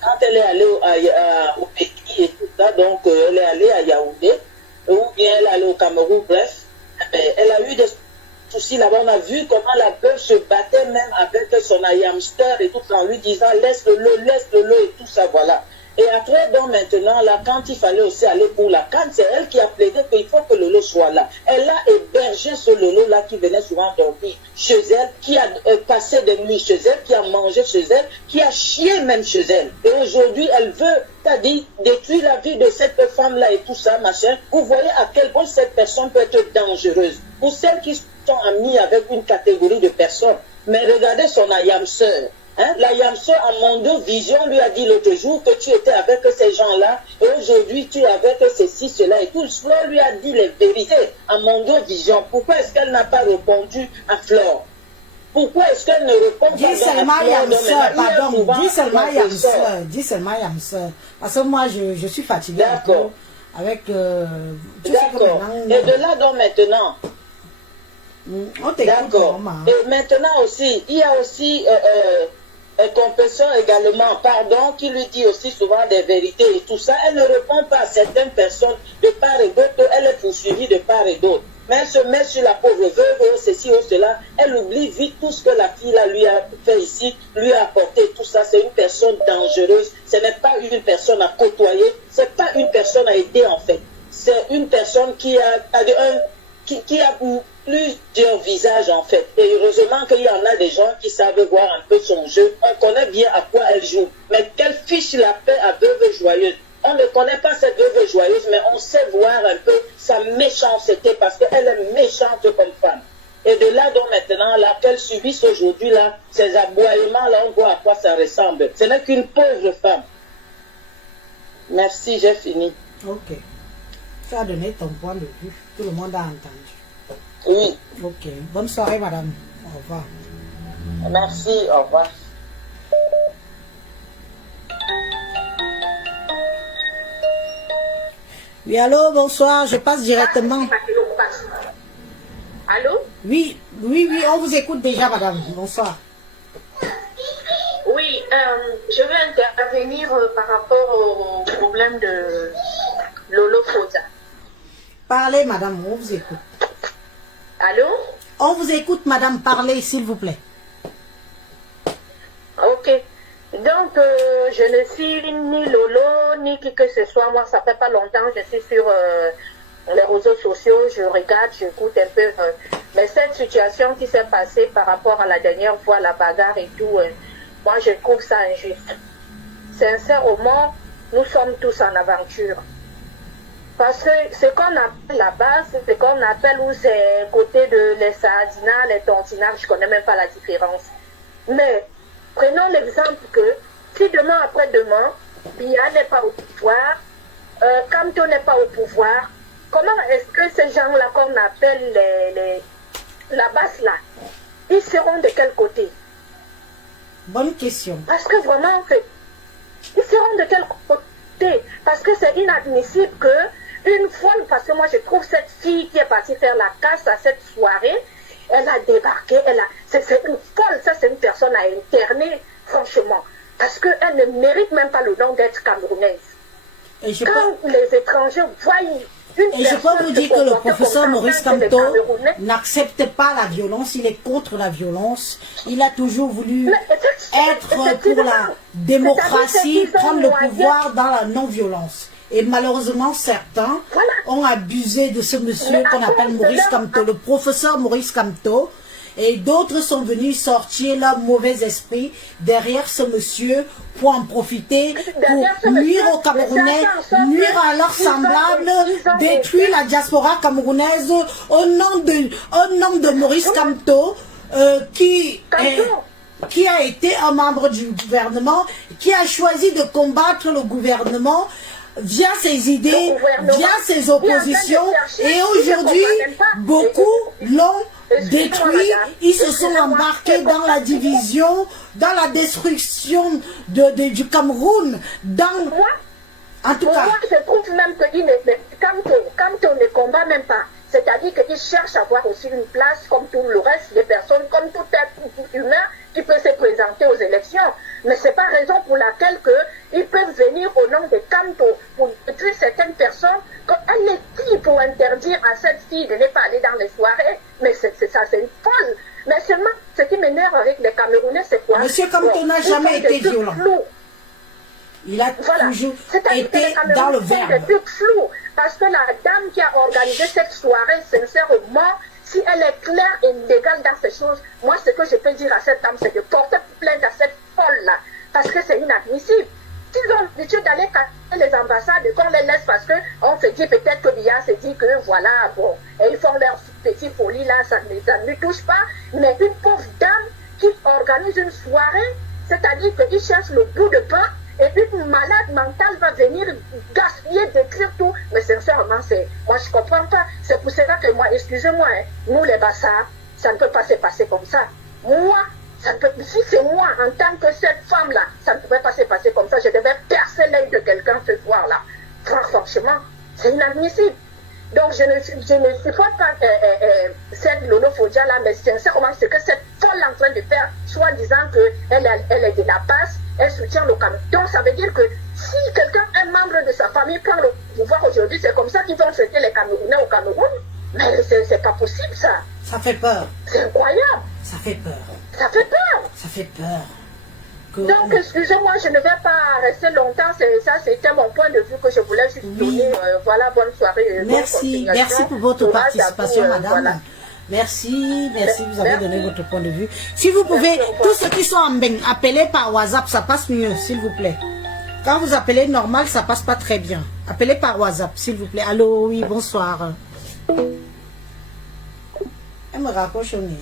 quand elle est allée au pays et tout ça, donc elle est allée à Yaoundé, ou bien elle est allée au Cameroun, bref, elle a eu des soucis là-bas. On a vu comment la veuve se battait même avec son hamster et tout ça, en lui disant laisse-le et tout ça, voilà. Et après, donc maintenant, là, quand il fallait aussi aller pour la canne, c'est elle qui a plaidé qu'il faut que Lolo soit là. Elle a hébergé ce Lolo-là qui venait souvent dormir chez elle, qui a passé des nuits chez elle, qui a mangé chez elle, qui a chié même chez elle. Et aujourd'hui, elle veut, c'est-à-dire, détruire la vie de cette femme-là et tout ça, machin. Vous voyez à quel point cette personne peut être dangereuse. Pour celles qui sont amies avec une catégorie de personnes. Mais regardez son ayam sœur. Hein? La Yamso à Mondo Vision lui a dit l'autre jour que tu étais avec ces gens-là et aujourd'hui tu es avec ceci, cela et tout. Flore lui a dit les vérités à Mondo Vision. Pourquoi est-ce qu'elle n'a pas répondu à Flore? Pourquoi est-ce qu'elle ne répond pas Dis seulement Yamseur, pardon. Dis seulement Yamseur. Parce que moi je suis fatiguée. D'accord. Avec. D'accord. Et de là donc maintenant. D'accord. Et maintenant aussi, il y a aussi un confesseur également, pardon, qui lui dit aussi souvent des vérités et tout ça. Elle ne répond pas à certaines personnes de part et d'autre. Elle est poursuivie de part et d'autre. Mais elle se met sur la pauvre veuve, oh ceci, oh cela. Elle oublie vite tout ce que la fille là, lui a fait ici, lui a apporté tout ça. C'est une personne dangereuse. Ce n'est pas une personne à côtoyer. C'est pas une personne à aider en fait. C'est une personne qui a plusieurs visages en fait. Et heureusement qu'il y en a des gens qui savent voir un peu son jeu. On connaît bien à quoi elle joue. Mais qu'elle fiche la paix à veuve joyeuse. On ne connaît pas cette veuve joyeuse, mais on sait voir un peu sa méchanceté parce qu'elle est méchante comme femme. Et de là donc maintenant, là, qu'elle subisse aujourd'hui, là, ces aboiements, là, on voit à quoi ça ressemble. Ce n'est qu'une pauvre femme. Merci, j'ai fini. Ok. Tu as donné ton point de vue. Tout le monde a entendu. Oui. Ok. Bonne soirée, madame. Au revoir. Merci, au revoir. Oui, allô, bonsoir. Je passe directement. Allô? Oui, on vous écoute déjà, madame. Bonsoir. Oui, je veux intervenir par rapport au problème de Lolo Foza. Parlez, madame, on vous écoute. Allô? On vous écoute, madame, parlez, s'il vous plaît. Ok. Donc, je ne suis ni Lolo, ni qui que ce soit. Moi, ça fait pas longtemps que je suis sur les réseaux sociaux. Je regarde, j'écoute un peu. Mais cette situation qui s'est passée par rapport à la dernière fois, la bagarre et tout, moi, je trouve ça injuste. Sincèrement, nous sommes tous en aventure. Parce que ce qu'on appelle la base, c'est ce qu'on appelle où c'est côté de les sardinats, les tontinages, je ne connais même pas la différence. Mais prenons l'exemple que si demain après-demain, Bia n'est pas au pouvoir, Kamto n'est pas au pouvoir, comment est-ce que ces gens-là qu'on appelle la base là, ils seront de quel côté? Bonne question. Parce que vraiment, ils seront de quel côté? Parce que c'est inadmissible que une folle, parce que moi je trouve cette fille qui est partie faire la casse à cette soirée, elle a débarqué, c'est une folle, ça c'est une personne à interner, franchement, parce qu'elle ne mérite même pas le nom d'être camerounaise. Quand les étrangers voient et je peux vous dire que le professeur Maurice Kamto n'accepte pas la violence, il est contre la violence, il a toujours voulu être pour la démocratie, prendre le pouvoir dans la non-violence. Et malheureusement, certains ont abusé de ce monsieur qu'on appelle Maurice Kamto, le professeur Maurice Kamto, et d'autres sont venus sortir leur mauvais esprit derrière ce monsieur pour en profiter, pour nuire aux Camerounais, nuire à leurs semblables, détruire la diaspora camerounaise au nom de Maurice Kamto, qui a été un membre du gouvernement, qui a choisi de combattre le gouvernement via ses idées, via ses oppositions, et aujourd'hui, beaucoup l'ont détruit, ils se sont embarqués dans la division, dans la destruction du Cameroun, en tout cas. Moi, je trouve même que quand on ne combat même pas, c'est-à-dire qu'il cherche à avoir aussi une place comme tout le reste des personnes, comme tout être humain qui peut se présenter aux élections. Mais ce n'est pas raison pour laquelle ils peuvent venir au nom de Kamto pour détruire certaines personnes. Elle est qui pour interdire à cette fille de ne pas aller dans les soirées? Mais c'est ça, c'est une folle. Mais seulement, ce qui m'énerve avec les Camerounais, c'est quoi? Monsieur Kamto n'a jamais été violent. Il a toujours été dans le verbe. C'est flou. Parce que la dame qui a organisé cette soirée, sincèrement, si elle est claire et légale dans ces choses, moi, ce que je peux dire à cette dame, c'est de porter plainte à cette folle-là. Parce que c'est inadmissible. S'ils ont l'habitude d'aller casser les ambassades, qu'on les laisse parce qu'on se dit peut-être que Biya se dit que voilà, bon, et ils font leur petite folie là, ça ne lui touche pas. Mais une pauvre dame qui organise une soirée, c'est-à-dire qu'ils cherchent le bout de pain, et puis une malade mentale va venir gaspiller, détruire tout. Mais sincèrement, moi je ne comprends pas. C'est pour cela que moi, excusez-moi, hein, nous les Bassards, ça ne peut pas se passer comme ça. Moi, si c'est moi, en tant que cette femme-là, ça ne pouvait pas se passer comme ça. Je devais percer l'œil de quelqu'un ce soir-là. Franchement, c'est inadmissible. Donc, je ne supporte pas cette Lolo Fodia-là, mais sincèrement, ce que cette folle est en train de faire, soit disant qu'elle est de la passe, elle soutient le Cameroun. Donc, ça veut dire que si quelqu'un, un membre de sa famille, prend le pouvoir aujourd'hui, c'est comme ça qu'ils vont traiter les Camerounais au Cameroun. Mais c'est pas possible, ça. Ça fait peur. C'est incroyable. Ça fait peur. Ça fait peur. Ça fait peur. Donc, excusez-moi, je ne vais pas rester longtemps. Ça, c'était mon point de vue que je voulais juste donner. Voilà, bonne soirée. Merci. Merci pour votre participation, madame. Voilà. Merci, vous avez donné votre point de vue. Si vous pouvez, tous ceux qui sont en bain, appelez par WhatsApp, ça passe mieux, s'il vous plaît. Quand vous appelez normal, ça passe pas très bien. Appelez par WhatsApp, s'il vous plaît. Allô, oui, bonsoir. Elle me raccroche au nez.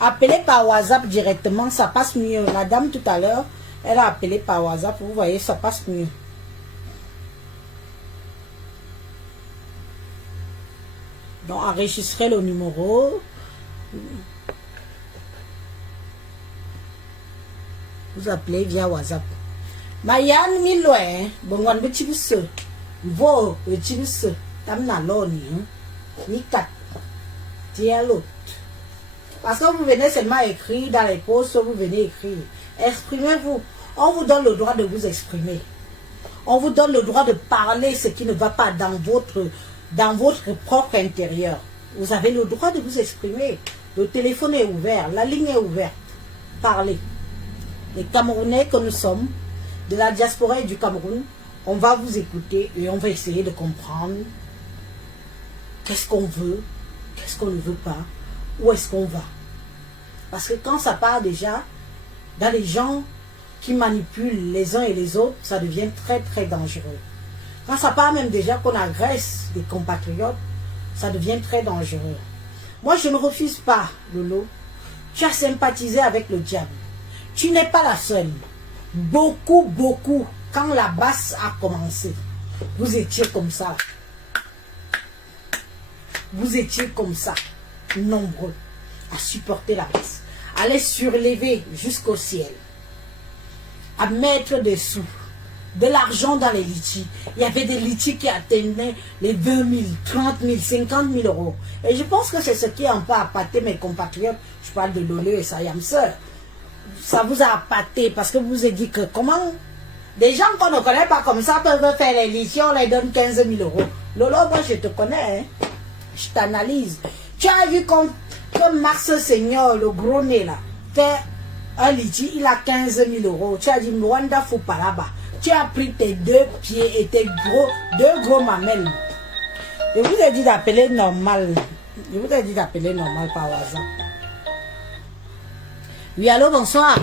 Appelez par WhatsApp directement, ça passe mieux. La dame tout à l'heure, elle a appelé par WhatsApp, vous voyez, ça passe mieux. Donc, enregistrez le numéro. Vous appelez via WhatsApp. Mayan Miloé, bon, on petit peu vo, petit peu tam na loni, ni kat, tiens l'autre. Parce que vous venez seulement écrire dans les posts, vous venez écrire. Exprimez-vous. On vous donne le droit de vous exprimer. On vous donne le droit de parler ce qui ne va pas dans votre propre intérieur. Vous avez le droit de vous exprimer. Le téléphone est ouvert, la ligne est ouverte. Parlez. Les Camerounais que nous sommes, de la diaspora et du Cameroun, on va vous écouter et on va essayer de comprendre qu'est-ce qu'on veut, qu'est-ce qu'on ne veut pas, où est-ce qu'on va. Parce que quand ça part déjà dans les gens qui manipulent les uns et les autres, ça devient très très dangereux. Quand ça part même déjà qu'on agresse des compatriotes, ça devient très dangereux. Moi, je ne refuse pas, Lolo. Tu as sympathisé avec le diable. Tu n'es pas la seule. Beaucoup, quand la basse a commencé, vous étiez comme ça. Vous étiez comme ça, nombreux, à supporter la basse, à les surlever jusqu'au ciel, à mettre des sous, de l'argent dans les litchis. Il y avait des litchis qui atteignaient les 20 000, 30 000, 50 000 euros. Et je pense que c'est ce qui a un peu appâté mes compatriotes. Je parle de Lolo et sa yam sœur. Ça vous a appâté parce que vous vous êtes dit que comment des gens qu'on ne connaît pas comme ça peuvent faire les litchis, on les donne 15 000 euros. Lolo, moi je te connais, hein? Je t'analyse. Tu as vu comme Marcel Seigneur, le gros nez là, fait un litchi, il a 15 000 euros. Tu as dit, Mwanda faut pas là-bas. Tu as pris tes 2 pieds et tes deux gros mamelles. Je vous ai dit d'appeler normal. Je vous ai dit d'appeler normal par hasard. Oui, allô, bonsoir.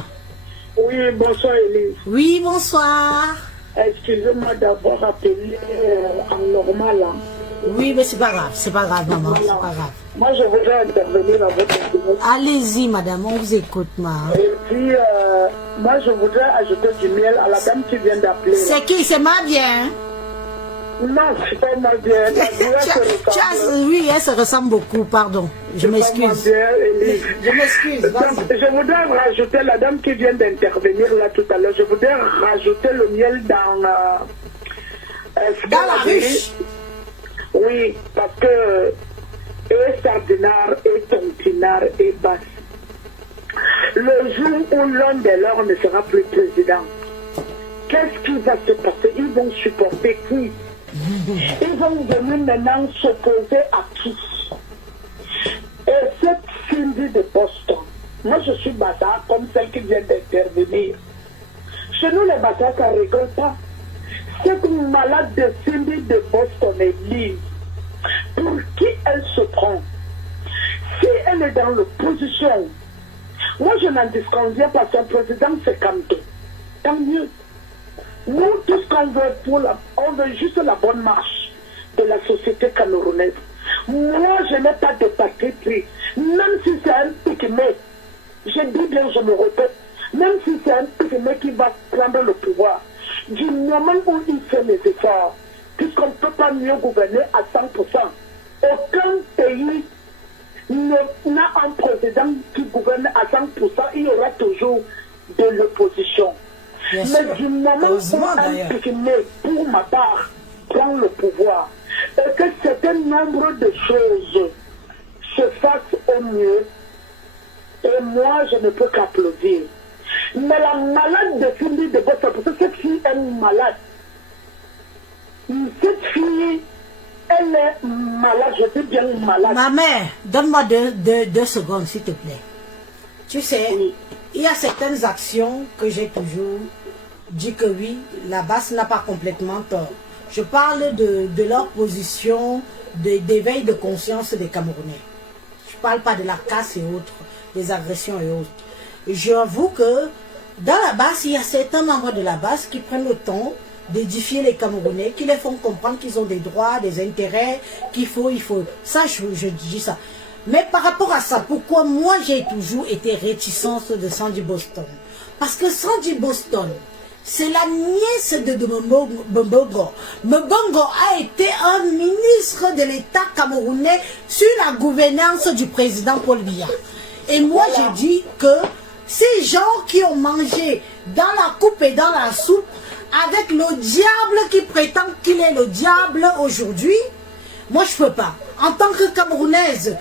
Oui, bonsoir Élise. Oui, bonsoir. Excusez-moi d'avoir appelé en normal. Hein. Oui, mais c'est pas grave, maman, Voilà. c'est pas grave. Moi, je voudrais intervenir à votre niveau. Allez-y, madame, on vous écoute, ma. Et puis, moi, je voudrais ajouter du miel à la dame qui vient d'appeler. C'est qui? C'est ma bien. Non, c'est pas mal bien. La douleur se ressemble. Oui, elle se ressemble beaucoup, pardon. Je C'est pas mal m'excuse. bien, Élise. Je m'excuse, Donc, vas-y. je voudrais rajouter, la dame qui vient d'intervenir là tout à l'heure, je voudrais rajouter le miel dans Dans la ruche. Oui, parce que et Sardinard, et Tontinard, et Basse. Le jour où l'un de leurs ne sera plus président, qu'est-ce qui va se passer? Ils vont supporter qui? Ils vont venir maintenant s'opposer à qui? Et cette Cindy de Boston, moi je suis bâtard comme celle qui vient d'intervenir. Chez nous les bâtards, ça ne rigole pas. Cette malade de Cindy de Boston est libre. Pour qui elle se prend? Si elle est dans l'opposition, moi je n'en disconviens pas, son président c'est Kanto. Tant mieux. Nous, tout ce qu'on veut on veut juste la bonne marche de la société camerounaise. Moi, je n'ai pas de parti pris. Même si c'est un pygmée, je dis bien, je me répète, même si c'est un pygmée qui va prendre le pouvoir, du moment où il fait les efforts, puisqu'on ne peut pas mieux gouverner à 100%, aucun pays n'a un président qui gouverne à 100%, il y aura toujours de l'opposition. Bien Mais sûr. du moment où Heureusement, un d'ailleurs. pygmée, pour ma part, prend le pouvoir, et que certain nombre de choses se fassent au mieux, et moi je ne peux qu'applaudir. Mais la malade de Cindy de Boston, parce que cette fille est malade. Cette fille, elle est malade, je dis bien malade. Ma mère, donne-moi deux secondes, s'il te plaît. Tu sais, Oui. il y a certaines actions que j'ai toujours dit que oui, la basse n'a pas complètement tort. Je parle de leur position d'éveil de conscience des Camerounais. Je ne parle pas de la casse et autres, des agressions et autres. J'avoue que dans la basse, il y a certains membres de la basse qui prennent le temps d'édifier les Camerounais, qui les font comprendre qu'ils ont des droits, des intérêts, il faut. Ça, je dis ça. Mais par rapport à ça, pourquoi moi j'ai toujours été réticente de Sandy Boston? Parce que Sandy Boston, c'est la nièce de Mbongo. Mbongo a été un ministre de l'État camerounais sur la gouvernance du président Paul Biya. Et moi j'ai dit que ces gens qui ont mangé dans la coupe et dans la soupe, avec le diable qui prétend qu'il est le diable aujourd'hui, moi je peux pas. En tant que Camerounaise,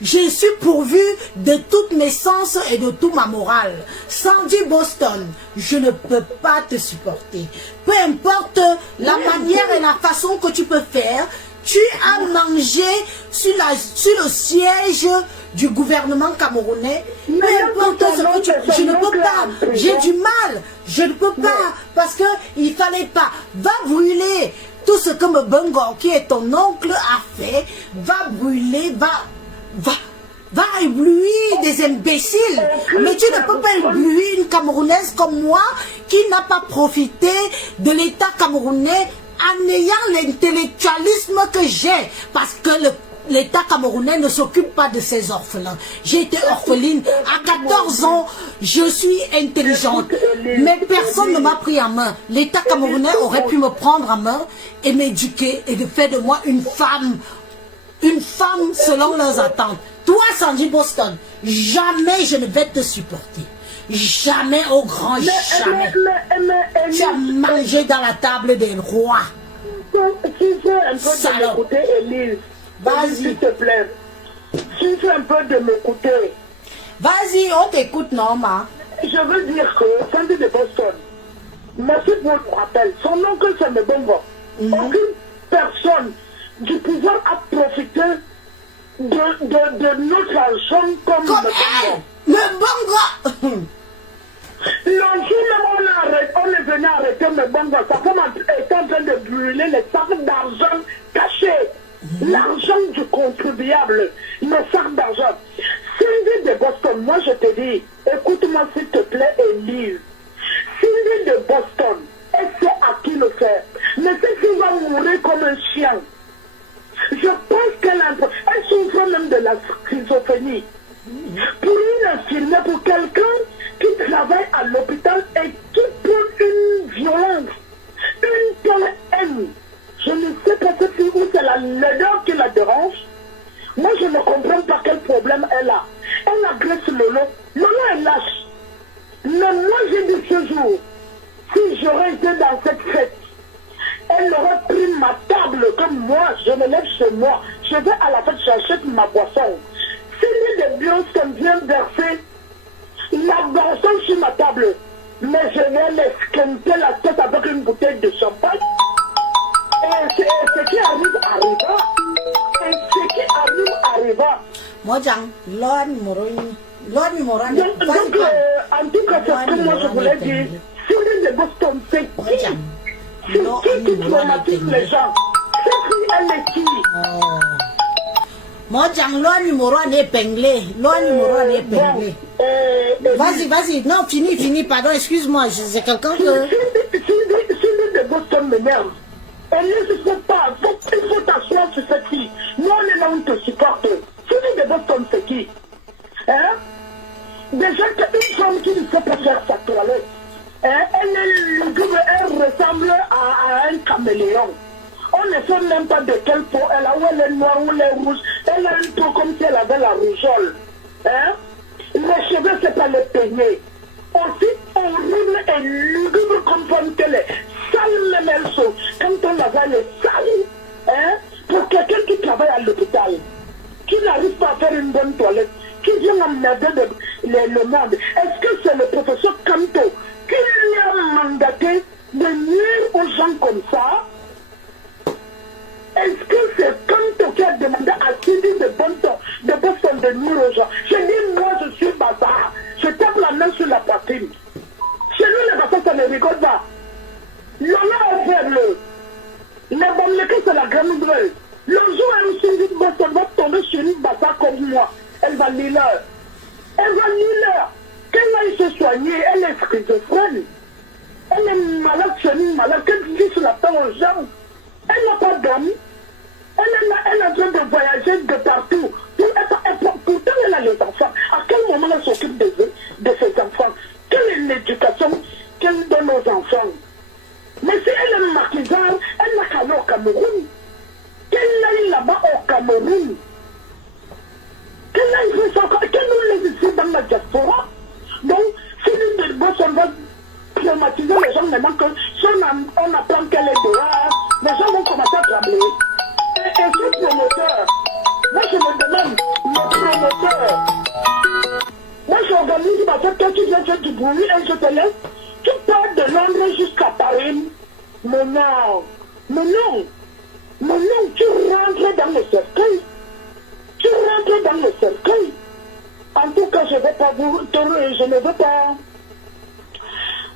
je suis pourvue de toutes mes sens et de toute ma morale. Sandy Boston, je ne peux pas te supporter. Peu importe la manière et la façon que tu peux faire, tu as mangé sur le siège du gouvernement camerounais. Peu importe ce que tu... Je ne peux pas. J'ai du mal. Je ne peux pas. Parce qu'il ne fallait pas. Va brûler tout ce que Mbongo, qui est ton oncle, a fait. Va brûler, va éblouir des imbéciles. Mais tu ne peux pas éblouir une Camerounaise comme moi qui n'a pas profité de l'État camerounais en ayant l'intellectualisme que j'ai. Parce que l'État camerounais ne s'occupe pas de ses orphelins. J'ai été orpheline. À 14 ans, je suis intelligente. Mais personne ne m'a pris en main. L'État camerounais aurait pu me prendre en main et m'éduquer et de faire de moi une femme selon leurs attentes. Toi, Sandy Boston, jamais je ne vais te supporter. Jamais, au grand jamais. Tu as mangé dans la table des rois. Si tu fais un peu de m'écouter, Élise, Vas-y. s'il te plaît. Si tu fais un peu de m'écouter. Vas-y, on t'écoute, Norma. Je veux dire que Sandy de Boston, merci pour le rappel. Son oncle, c'est Mbongo. Aucune personne du pouvoir a profité de notre argent comme elle. Mbongo. les sacs d'argent cachés. L'argent du contribuable, le sac d'argent. Cindy de Boston, moi je te dis, écoute-moi s'il te plaît et lise. Cindy de Boston, elle sait à qui le faire. Mais si tu vas mourir comme un chien, je pense qu'elle souffre même de la schizophrénie. Pour une infirmière, pour quelqu'un qui travaille à l'hôpital et qui prend une violence, une telle haine, je ne sais pas si c'est la laideur qui la dérange. Moi, je ne comprends pas quel problème elle a. Elle agresse Lolo. Lolo est lâche. Mais moi, j'ai dit ce jour, si j'aurais été dans cette fête, elle aurait pris ma table comme moi, je me lève chez moi. Je vais à la fête, j'achète ma boisson. Si les Beyoncé vient verser la boisson sur ma table, mais je vais l'esquinter la tête avec une bouteille de champagne. Et ce qui arrive, arriva. Et ce qui arrive, arriva. Mojang, Lord Moroni. Donc, en tout cas, c'est ce que moi je voulais dire. Cindy de Boston, c'est qui traumatise les gens? C'est qui elle est qui? Mojang, Lord numéro 1 épinglé. Lord numéro 1 épinglé. Vas-y. Non, fini, pardon, excuse-moi, c'est quelqu'un que... Cindy de Boston m'énerve. Elle ne se pas, il faut t'asseoir sur cette fille. Nous, on est là, on te supporte. Cindy de Boston, c'est qui? Hein? Déjà, une femme qui ne sait pas faire sa toilette. Hein? Elle ressemble à un caméléon. On ne sait même pas de quelle peau elle a, où elle est noire, où elle est rouge. Elle a une peau comme si elle avait la rougeole. Hein? Les cheveux, c'est pas les peigner. Aussi horrible et lugubre comme femme qu'elle est. Sale même elle chose. Quand on la voit, elle est sale. Hein? Pour quelqu'un qui travaille à l'hôpital, qui n'arrive pas à faire une bonne toilette, qui vient emmerder le monde. Est-ce que c'est le professeur Kanto qui lui a mandaté de nuire aux gens comme ça? Est-ce que c'est Kanto qui a demandé à Cindy de Boston de nuire aux gens? Je dis, moi je suis bazar. Je tape la main sur la poitrine. Chez nous, les bazars, ça ne rigole pas. L'honneur est faible. Les bonnes c'est la grande gueule. Le jour où Cindy de Boston va tomber sur une bazar comme moi, elle va lire. Qu'elle aille se soigner, elle est schizophrène. Elle est malade chez nous, malade. Qu'elle vit sur la terre aux gens. Elle n'a pas d'homme. Elle est en train de voyager de partout. Pourtant, elle a les enfants. À quel moment elle s'occupe de ses enfants? Quelle est l'éducation qu'elle donne aux enfants? Mais si elle est maquisarde, elle n'a qu'à aller au Cameroun. Qu'elle aille là-bas au Cameroun. Qu'elle aille faire ça. Qu'elle nous laisse ici dans la diaspora. Donc, si l'une de Boston va traumatiser les gens maintenant que si on apprend qu'elle est dehors, les gens vont commencer à trembler. Et ce promoteur, moi je me demande, le promoteur, moi j'organise ma fête, quand tu viens faire du bruit et je te laisse, tu pars de Londres jusqu'à Paris. Mais non, tu rentres dans le cercueil. En tout cas, je ne veux pas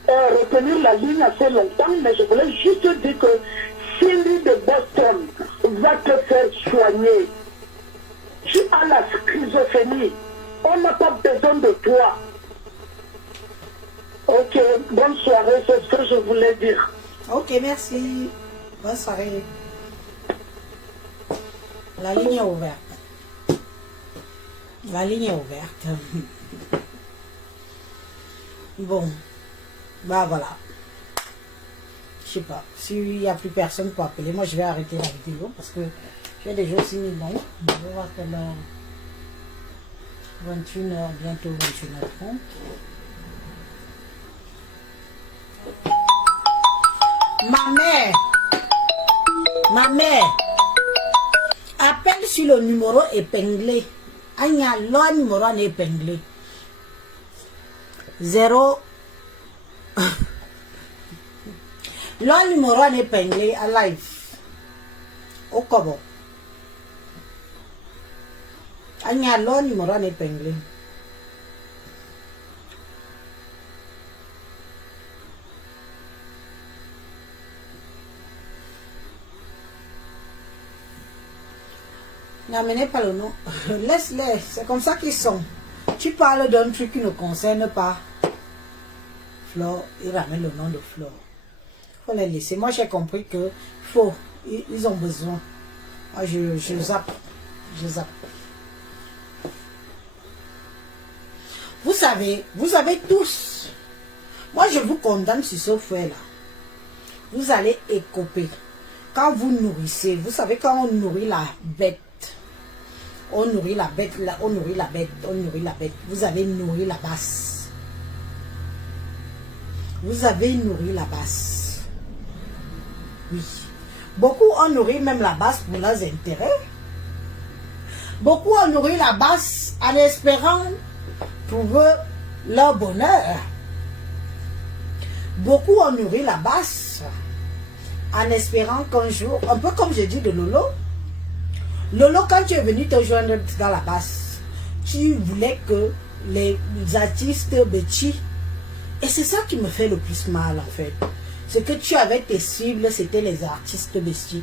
retenir la ligne assez longtemps, mais je voulais juste dire que Cindy de Boston va te faire soigner. Tu as la schizophrénie. On n'a pas besoin de toi. Ok, bonne soirée, c'est ce que je voulais dire. Ok, merci. Bonne soirée. La ligne est ouverte. Bon, bah voilà. Je sais pas, s'il n'y a plus personne pour appeler, moi je vais arrêter la vidéo parce que j'ai déjà aussi mis bon. Je vais voir quelle heure. 21h, bientôt 21h30. Ma mère, appelle sur le numéro épinglé. Il y a le numéro épinglé. 0. Le numéro épinglé à live. Au Kobo. Il y a le numéro épinglé. N'amenez pas le nom. Laisse-les. C'est comme ça qu'ils sont. Tu parles d'un truc qui ne concerne pas Flore. Il ramène le nom de Flore. Il faut les laisser. Moi, j'ai compris que ils ont besoin. Moi, je zappe. Je zappe. Vous savez tous. Moi, je vous condamne sur ce fait-là. Vous allez écoper. Quand vous nourrissez, vous savez, quand on nourrit la bête, on nourrit la bête, on nourrit la bête, on nourrit la bête. Vous avez nourri la basse. Vous avez nourri la basse. Oui. Beaucoup ont nourri même la basse pour leurs intérêts. Beaucoup ont nourri la basse en espérant trouver leur bonheur. Beaucoup ont nourri la basse en espérant qu'un jour, un peu comme je dis de Lolo, Lolo, quand tu es venu te joindre dans la basse, tu voulais que les artistes Betty, et c'est ça qui me fait le plus mal en fait, c'est que tu avais tes cibles, c'était les artistes Betty.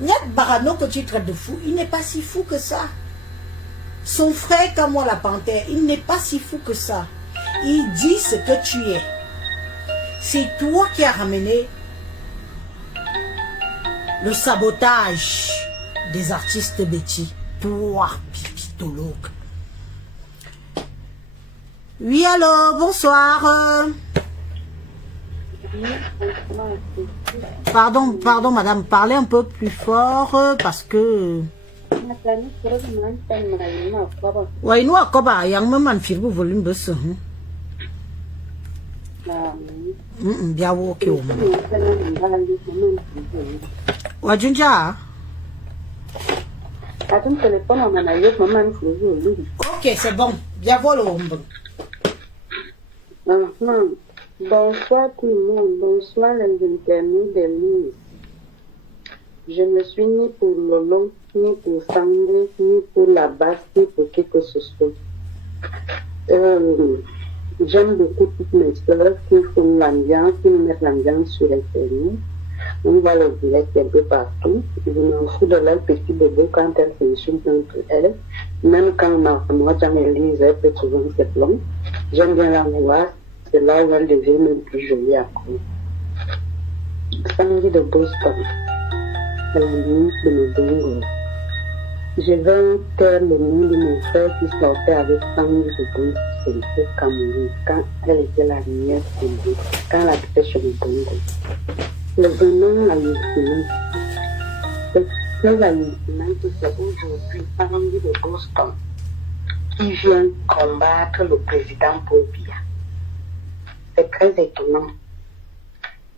Nyat Barano que tu traites de fou, il n'est pas si fou que ça. Son frère Kamoa la Panthère, il n'est pas si fou que ça. Il dit ce que tu es. C'est toi qui as ramené le sabotage des artistes Betty. Toi, pipitologue. Oui, allô, bonsoir. Pardon, madame, parlez un peu plus fort parce que... Ouais, nous, à quoi, il y a un moment de volume de ce. Bien, ok. Wajunja. Ok, c'est bon. Bien voilà. Bonsoir tout le monde. Bonsoir les internautes des lignes. Je ne suis ni pour Lolo, ni pour Sandrine, ni pour la basse, ni pour qui que ce soit. J'aime beaucoup toutes mes soeurs qui font l'ambiance, qui mettent l'ambiance sur Internet. On voit le direct un peu partout. Je m'en fous de leur petit bébé quand elles s'insultent entre elles. Même quand moi, Jean-Élise, elle peut trouver ses plans. J'aime bien la voir. C'est là où elle devient même plus jolie à cause. Sandy de Boston. C'est la ministre de mes bongos. Je vais taire le nom de mon frère qui sortait avec Sandy de Boston au Cameroun quand elle était la nièce de lui, quand elle habitait chez les bongos. Le vraiment hallucinant. C'est très hallucinant que c'est aujourd'hui Sandy de Boston qui vient combattre le président Paul Biya. C'est très étonnant.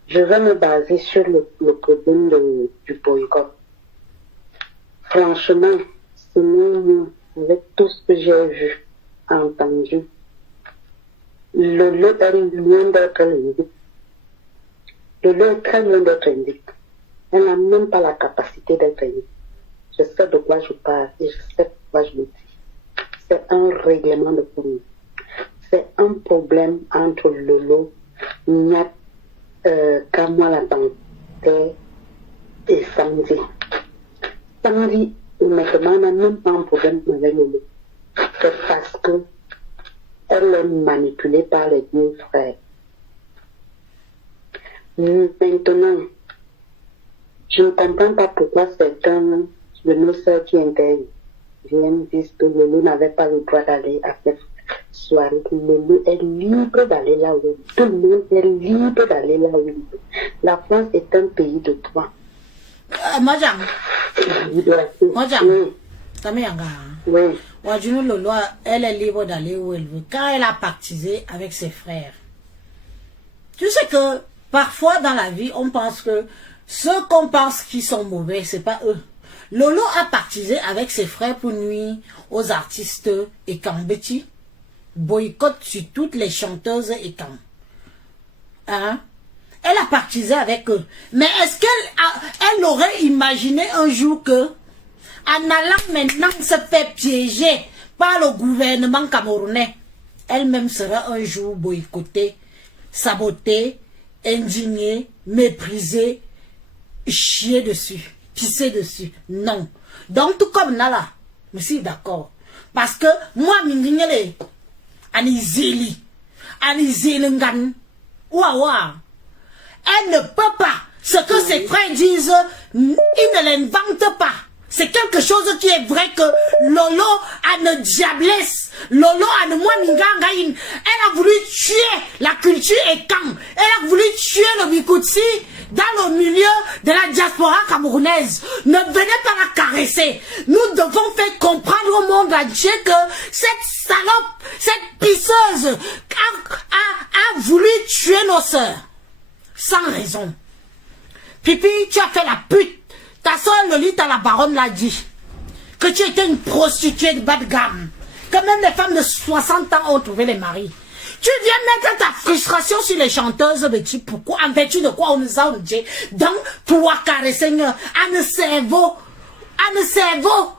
Je vais me baser sur le problème du boycott. Franchement, selon moi, avec tout ce que j'ai vu, entendu, Lolo est loin d'être indique. Lolo est très loin d'être indique. Elle n'a même pas la capacité d'être indique. Je sais de quoi je parle et je sais pourquoi je le dis. C'est un règlement de compte. C'est un problème entre Lolo, Nyat, Kamoa la Panthère et Sandy. Sandy, maintenant, n'a même pas un problème avec Lolo. C'est parce que elle est manipulée par les deux frères. Maintenant, je ne comprends pas pourquoi certains de nos sœurs qui interviennent disent que Lolo n'avait pas le droit d'aller à cette soirée. Lolo est libre d'aller là où il veut. Tout le monde est libre d'aller là où il veut. La France est un pays de droit. Madame. Oui. Oui. Wajunu Lolo, elle est libre d'aller où elle veut. Quand elle a pactisé avec ses frères. Tu sais que parfois dans la vie, on pense que ceux qu'on pense qui sont mauvais, c'est pas eux. Lolo a pactisé avec ses frères pour nuire aux artistes et Betty boycotte sur toutes les chanteuses et hein? Elle a pactisé avec eux. Mais est-ce qu'elle aurait imaginé un jour que, en allant maintenant se faire piéger par le gouvernement camerounais, elle-même sera un jour boycottée, sabotée, indignée, méprisée, chier dessus, pisser dessus? Non. Donc tout comme Nala, Je suis d'accord. Parce que moi, Minginyele, Anizeli, Anizelingan, Ouawa, elle ne peut pas. Ce que ses frères disent, ils ne l'inventent pas. C'est quelque chose qui est vrai que Lolo a une diablesse. Lolo a une moimingangaïne. Elle a voulu tuer la culture et quand elle a voulu tuer le Bikutsi dans le milieu de la diaspora camerounaise. Ne venez pas la caresser. Nous devons faire comprendre au monde entier que cette salope, cette pisseuse a voulu tuer nos sœurs. Sans raison. Pipi, tu as fait la pute. Ta soeur Lolita la baronne l'a dit. Que tu étais une prostituée de bas de gamme. Que même les femmes de 60 ans ont trouvé les maris. Tu viens mettre ta frustration sur les chanteuses de type pourquoi, en vertu de quoi on nous a dit. Donc, pour caresser un cerveau. Un cerveau.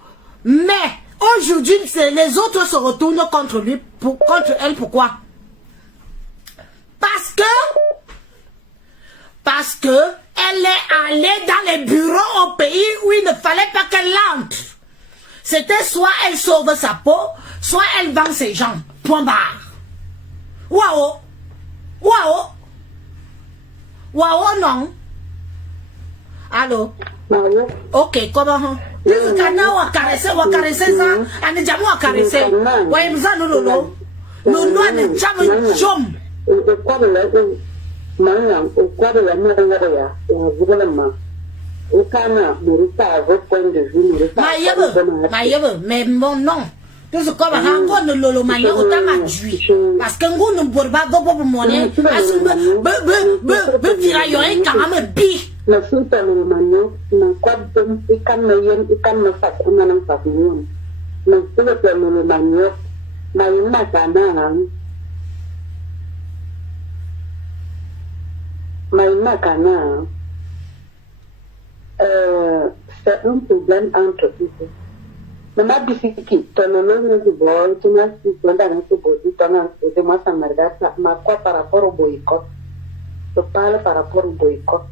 Mais, aujourd'hui, les autres se retournent contre lui, contre elle, pourquoi? Parce que elle est allée dans les bureaux au pays où il ne fallait pas qu'elle entre. C'était soit elle sauve sa peau, soit elle vend ses gens. Point barre. Waouh. Waouh. Waouh non. Allô? Ok, comment? Les canards ont caressé ça. On est jamais caressé. Ouais, nous avons lolo. Lolo n'est jamais jom. Au quoi de la mère, au canard, votre point de vue, mais bon, non. Tout ce qu'on va encore ne le maillot autant m'a tué. Parce que nous ne pouvons pas go pour monnaie. Parce que tiraillons quand même bi. La suite à le maillot, n'a quoi de et quand me fasse un an par million. Mais tout le maillot, maillot n'a qu'un an. Maïma Kana, c'est un problème entre eux. Mais ma difficulté, ton nom du boy, tu m'as dit, tu as moi, ça me regarde, ma quoi par rapport au boycott. Je parle par rapport au boycott.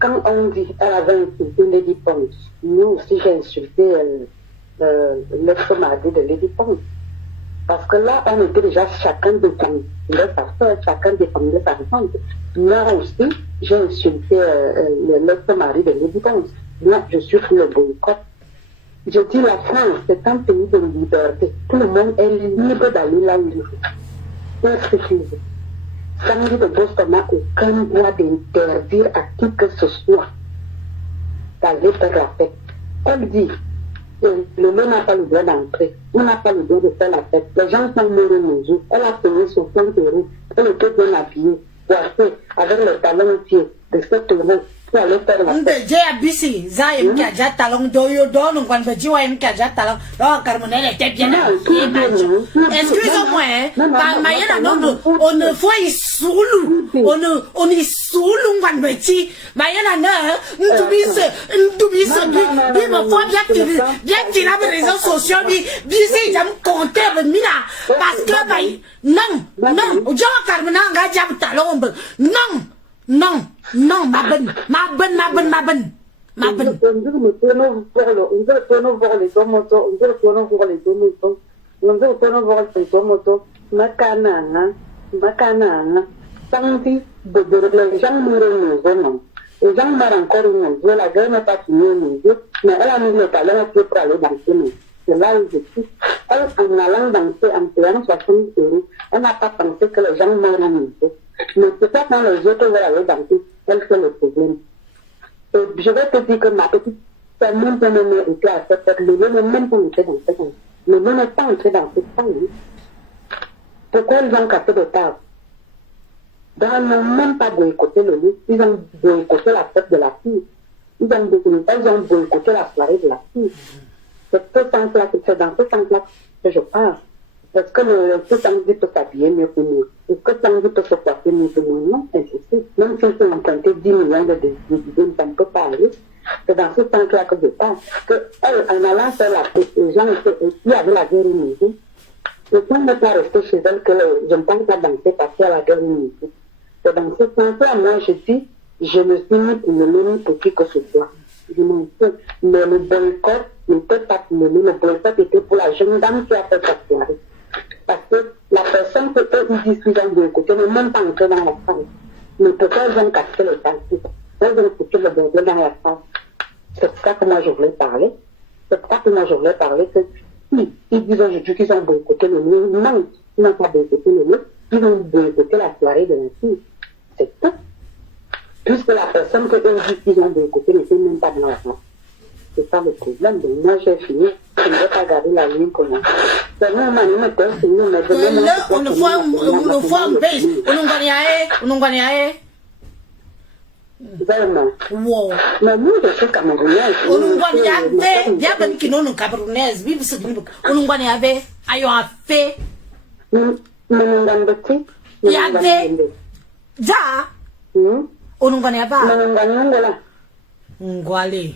Quand on dit, elle avait insulté Lady Pons, nous aussi j'ai insulté l'ex-mari de Lady Pons. Parce que là, on était déjà chacun défendait sa soeur, chacun défendait sa femme. Moi aussi, j'ai insulté l'ex-mari de Lady Pons. Moi, je suis pour le boycott. Je dis la France, c'est un pays de liberté. Tout le monde est libre d'aller là où il veut. Excusez. Samedi de Boston n'a aucun droit d'interdire à qui que ce soit d'aller faire la fête. Elle dit, le monde n'a pas le droit d'entrer. On n'a pas le droit de faire la fête. Les gens sont morts nos yeux. Elle a payé 60 €. Elle était bien habillée, coiffée, avec les talons pieds de 7 € pour aller faire la fête. J'ai abusé. Zay qui a déjà talon d'oyo d'on, on va me dire qui a déjà talon. Non, Carmonelle était bien habillée. Excusez-moi, on ne voit y soulou. On y soulou, on va me dire. Mayana, bien qu'il a les réseaux sociaux, c'est jam comptable, parce que, non, Jean Carmona, jam talon, non, ma bonne. On veut voir les deux motos, Macana, Santi, les gens mourent, les gens meurent encore une jour, la guerre n'est pas finie, mais elle a mis le talent pour aller danser. C'est là où je suis. Elle, en allant danser, en payant 60 €, elle n'a pas pensé que les gens meurent une jour. Mais c'est pas quand les autres veulent aller danser, elle fait le problème. Et je vais te dire que ma petite sœur, même si elle était à cette fête, le n'est même pas entré dans cette fête. Le n'est pas entré dans cette fête. Pourquoi ils ont cassé des tables? Ils n'ont même pas boycotté le lit, ils ont boycotté la fête de la fille. Ils ont boycotté la soirée de la fille. C'est dans ce sens-là que je parle. Est-ce que ce samedi peut s'habiller mieux que nous? Est-ce que samedi peut se coiffer mieux que nous? Non, c'est impossible. Même si on comptait 10 millions de dividendes, ça ne peut pas aller. C'est dans ce sens-là que je parle. Elle, en allant faire la fête, les gens qui avaient la guerre immédiate, ne sont pas restés chez elle que je ne pense pas danser parce qu'il y a la guerre immédiate. C'est dans ce sens-là, moi, je dis, je me suis mis pour le même pour qui que ce soit. effectivement un peu. Mais le boycott n'était pas pour le boycott était pour la jeune dame qui a fait sa soirée. Parce que la personne que eux ils disent qu'ils ont boycotté n'est même pas entrée dans la salle. Mais pourquoi ils ont cassé les taxis? Ils ont foutu le bébé dans la salle. C'est pour ça que moi je voulais parler. C'est pour ça que moi je voulais parler que si ils disent aujourd'hui qu'ils ont boycotté le mur, non, ils n'ont pas boycotté le mur, ils ont boycotté la soirée de la fille. C'est tout. Puisque la personne que eux disent qu'ils ont boycotté n'était même pas dans la salle. C'est ça le problème. Donc moi j'ai fini. Je ne vais pas garder la ligne comme ça. C'est nous, on ne voit un base. On ne vraiment. Wow. Mais nous, je suis camerounaise. On nous voit, il y a des qui n'ont camerounaise. Vive ce que on nous voit, il y avait, aïe, on fait. Il y avait. Ja. On nous voit, il y a pas. On voit les.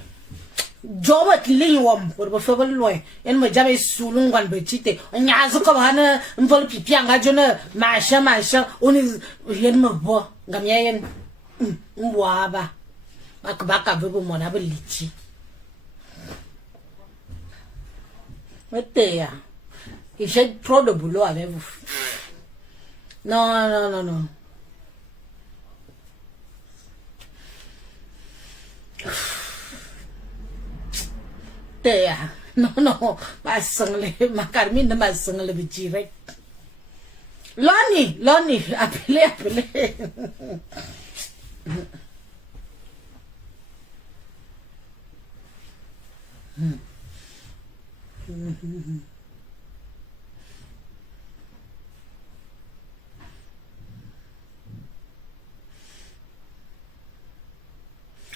Jobat liwam pour me faire loin. Et me jamais sous l'onguan petite. On y a ce comme un vol pipi en radionneur. Machin, on est. Je me vois. Gamien. Mwaba. Baka veut pour mon ability. Mais t'es. J'ai trop de boulot avec vous. Non. Non, ma sangle, ma Carmine, ma sangle, le direct. Lonnie, appelez.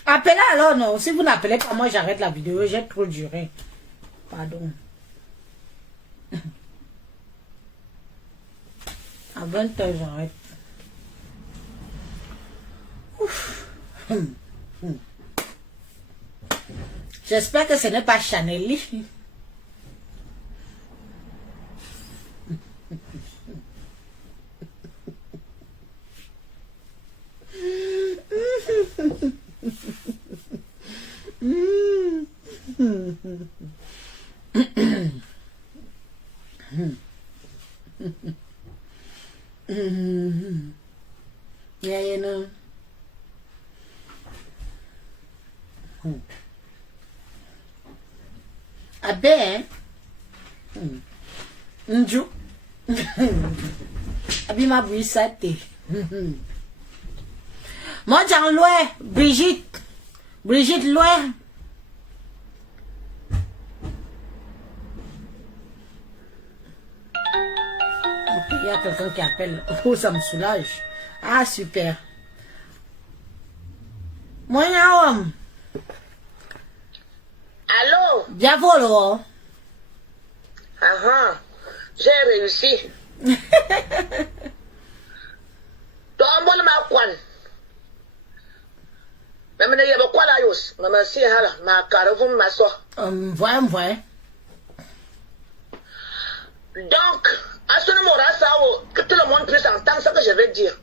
Appelez alors, non. Si vous n'appelez pas, moi j'arrête la vidéo. J'ai trop duré. Pardon. À 20h, j'arrête. J'espère que ce n'est pas Chanel. Yeah, no. Abe, Nju, Abima Bouissate. Moi, j'en loin, Brigitte loin. Il y a quelqu'un qui appelle. Oh, ça me soulage. Ah, super. Moi, allô? Bien volo. J'ai réussi. Tombol ma kwan. Même ne yaba quoi la yos. Maman si hala ma caravane ma so. Voyons. Donc, à ce moment-là, ça, que tout le monde puisse entendre ce que je vais dire.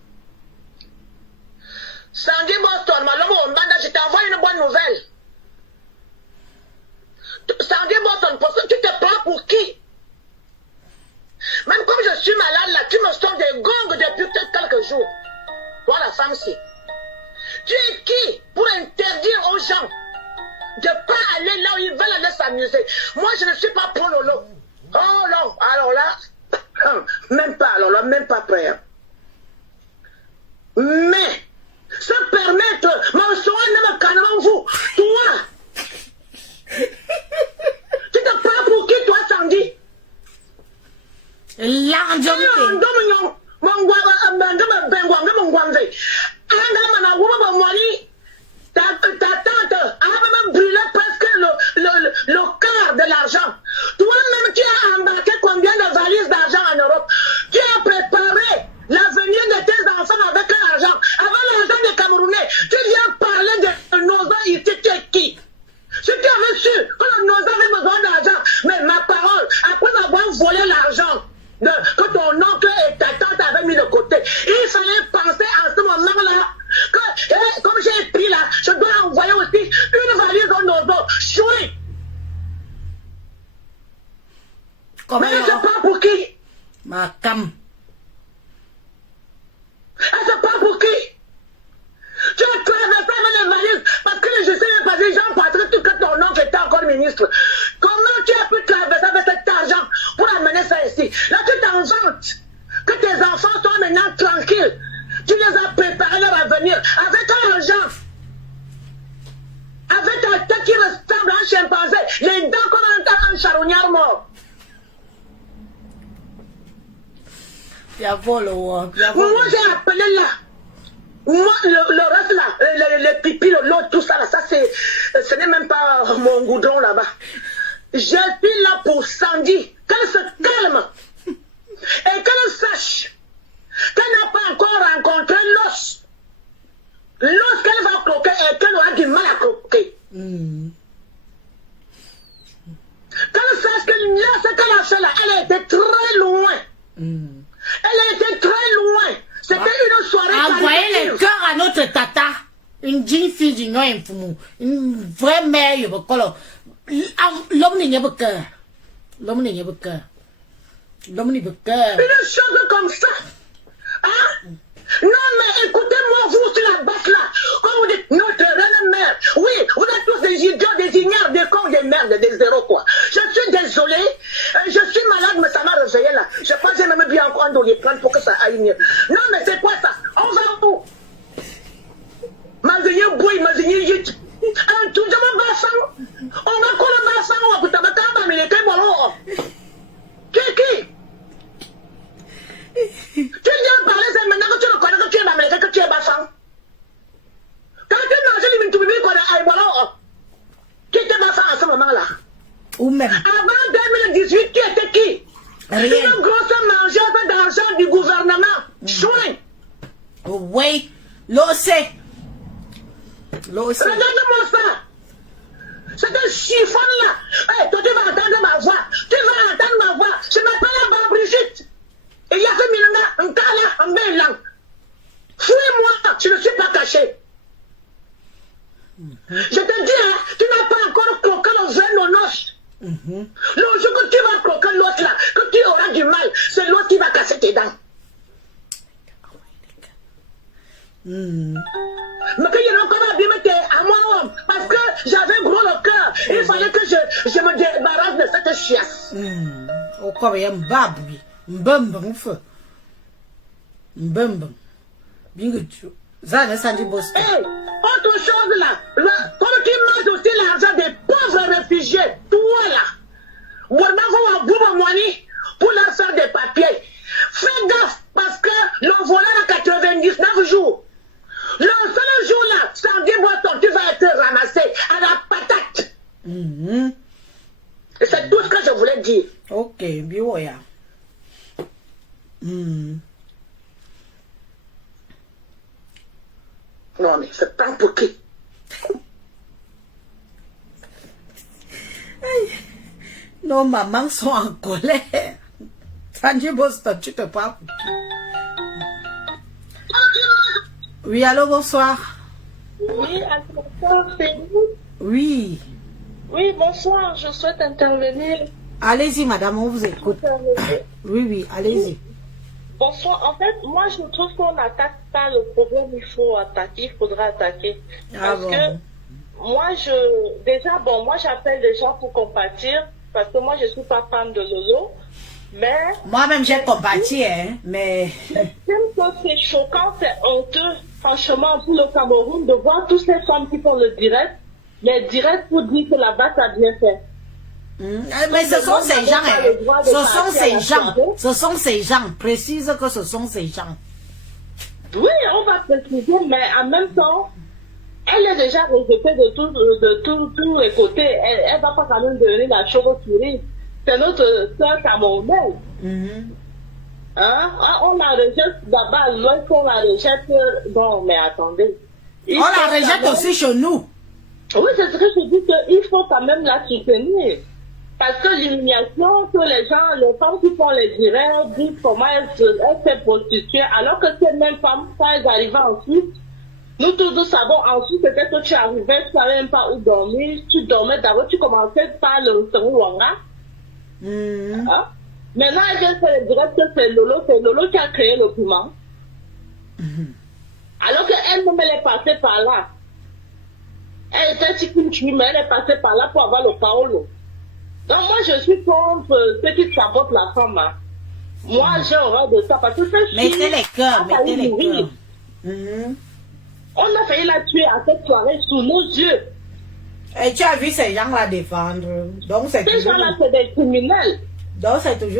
Sandy Boston, je t'envoie une bonne nouvelle. Sandy Boston, parce que tu te prends pour qui? Même comme je suis malade là, tu me sors des gongs depuis quelques jours. Toi, la femme-ci. Tu es qui pour interdire aux gens de ne pas aller là où ils veulent aller s'amuser? Moi, je ne suis pas pour Lolo. Oh non, alors là, même pas prêt. Mais, se permettre, vous, toi, tu te prends pour qui, toi, Sandy? Ta tante a même brûlé presque le quart de l'argent. Toi-même, tu as embarqué combien de valises d'argent en Europe? Tu as préparé l'avenir de tes enfants avec l'argent. Avant l'argent des Camerounais, tu viens parler de Noza ici, tu es qui? Si tu avais su que le Noza avait besoin d'argent, mais ma parole, après avoir volé l'argent, que ton oncle et ta tante maintenant tranquilles. Tu les as préparés leur avenir avec ton argent. Avec ta tête qui ressemble à un chimpanzé, les dents comme un charognard mort. Moi, j'ai appelé là. Moi, le reste là, les pipis, l'eau, tout ça là, ça c'est, ce n'est même pas mon goudron là-bas. Je suis là pour Sandy, qu'elle se calme et qu'elle sache qu'elle n'a pas encore rencontré l'os. L'os qu'elle va croquer et qu'elle aura du mal à croquer. Qu'elle sache que là, ce qu'elle a fait là, elle a été très loin. Elle a été très loin. C'était une soirée. Envoyez les cœurs à notre tata. Une jeune fille du nom infumou. Une vraie mère, l'homme n'est pas cœur. L'homme n'est pas cœur. L'homme n'est pas cœur. Une chose comme ça. Hein? Non, mais écoutez-moi, vous sur la base là. Quand vous dites notre reine mère. Oui, vous êtes tous des idiots, des ignares, des cons, des merdes, des zéros quoi. Je suis désolé. Je suis malade, mais ça m'a réveillé là. Je pense que j'ai même bien encore dans les prendre pour que ça aille mieux. Non, mais c'est quoi ça? On va où? Manzini boui, manzini yit. Un tout de mon bassin. On va quoi le bassin? On va peut-être pas mais les cailloux. Qui? Tu viens parler, c'est maintenant que tu le connais, que tu es américain, que tu es bassin. Quand tu manges les minutes, tu veux qu'on a aïe, qui était bassin à ce moment-là? Ou même. Avant 2018, tu étais qui? Rien. Une grosse mangeuse d'argent du gouvernement. Chouin. Oui, l'OC. Regarde-moi ça. C'est un chiffon là. Hey, toi, tu vas entendre ma voix. Tu vas entendre ma voix. Je m'appelle la Mme Brigitte. Et il y a ce milena, un cas là, un bel lang. Fouille-moi, je ne suis pas caché. Je te dis, hein, tu n'as pas encore croqué le vin au noces. Le jour que tu vas croquer l'autre là, que tu auras du mal, c'est l'autre qui va casser tes dents. Mais qu'il y a encore abîmé à moi, parce que j'avais gros le cœur. Il fallait que je me débarrasse de cette chiasse. Au corps, il y a un babi. Mbum, feu. Mbum. Bien que tu. Ça, ça dit boss. Hey, autre chose là. Comme tu manges aussi l'argent des pauvres réfugiés, toi là. Pour leur faire des papiers. Fais gaffe parce que le volant a 99 jours. Le seul jour là, samedi Boston, tu vas être ramassé à la patate. Et c'est tout ce que je voulais dire. Ok, bien, yeah. Non, mais c'est pas pour qui? Nos mamans sont en colère. Sandy Boston, tu te parles pour qui? Oui, allô, bonsoir. Oui, bonsoir, c'est vous? Oui. Oui, bonsoir, je souhaite intervenir. Allez-y, madame, on vous écoute. Oui, allez-y. Bonsoir, en fait, moi je trouve qu'on n'attaque pas le problème, il faut attaquer, il faudra attaquer. Parce que moi, moi j'appelle les gens pour compatir, parce que moi je ne suis pas fan de Lolo, mais... Moi-même j'ai compati, hein, mais... C'est choquant, c'est honteux, franchement, pour le Cameroun, de voir toutes ces femmes qui font le direct, mais direct pour dire que là-bas ça a bien fait. Mais ce sont ces gens, ce sont ces gens, précise que ce sont ces gens. Oui, on va préciser, mais en même temps, elle est déjà rejetée de tous les côtés. Elle ne va pas quand même devenir la chauve-souris. C'est notre sœur camerounaise. Hein? On la rejette d'abord, lorsqu'on la rejette. Bon, mais attendez. On la rejette aussi chez nous. Oui, c'est ce que je dis, qu'il faut quand même la soutenir. Parce que l'humiliation que les femmes qui font les directs disent comment elles s'est prostituée, alors que ces mêmes femmes, quand elles arrivaient ensuite, nous tous nous savons, ensuite c'était que tu arrivais, tu savais même pas où dormir, tu dormais d'abord, tu commençais par le restaurant Wanga. Hein? Maintenant, elle vient faire les directs que c'est Lolo qui a créé le piment. Alors qu'elle-même, elle est passée par là. Elle était chikunchu, mais elle est passée par là pour avoir le Paolo. Donc moi je suis contre ceux qui sabotent la femme. Hein. Moi, j'ai horreur de ça parce que cette fille Mettez les cœurs, a failli mettez les mourir. cœurs. Mhm. On a failli la tuer à cette soirée sous nos yeux. Et tu as vu ces gens la défendre. Donc c'est Ces toujours, gens-là, c'est des criminels.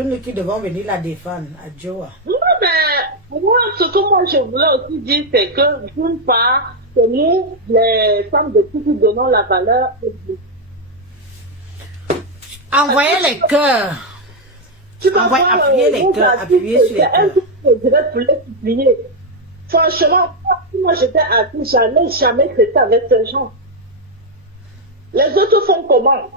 nous qui devons venir la défendre. Adjo. Non, mais moi, ce que moi je voulais aussi dire, c'est que d'une part, que nous, les femmes de tout, nous donnons la valeur. Envoyez les cœurs. Tu vas Envoyez, voir, appuyez les cœurs, appuyez sur les c'est un cœurs. truc que je dirais pour les supplier. Franchement, moi j'étais artiste, j'allais jamais traiter avec ces gens. Les autres font comment?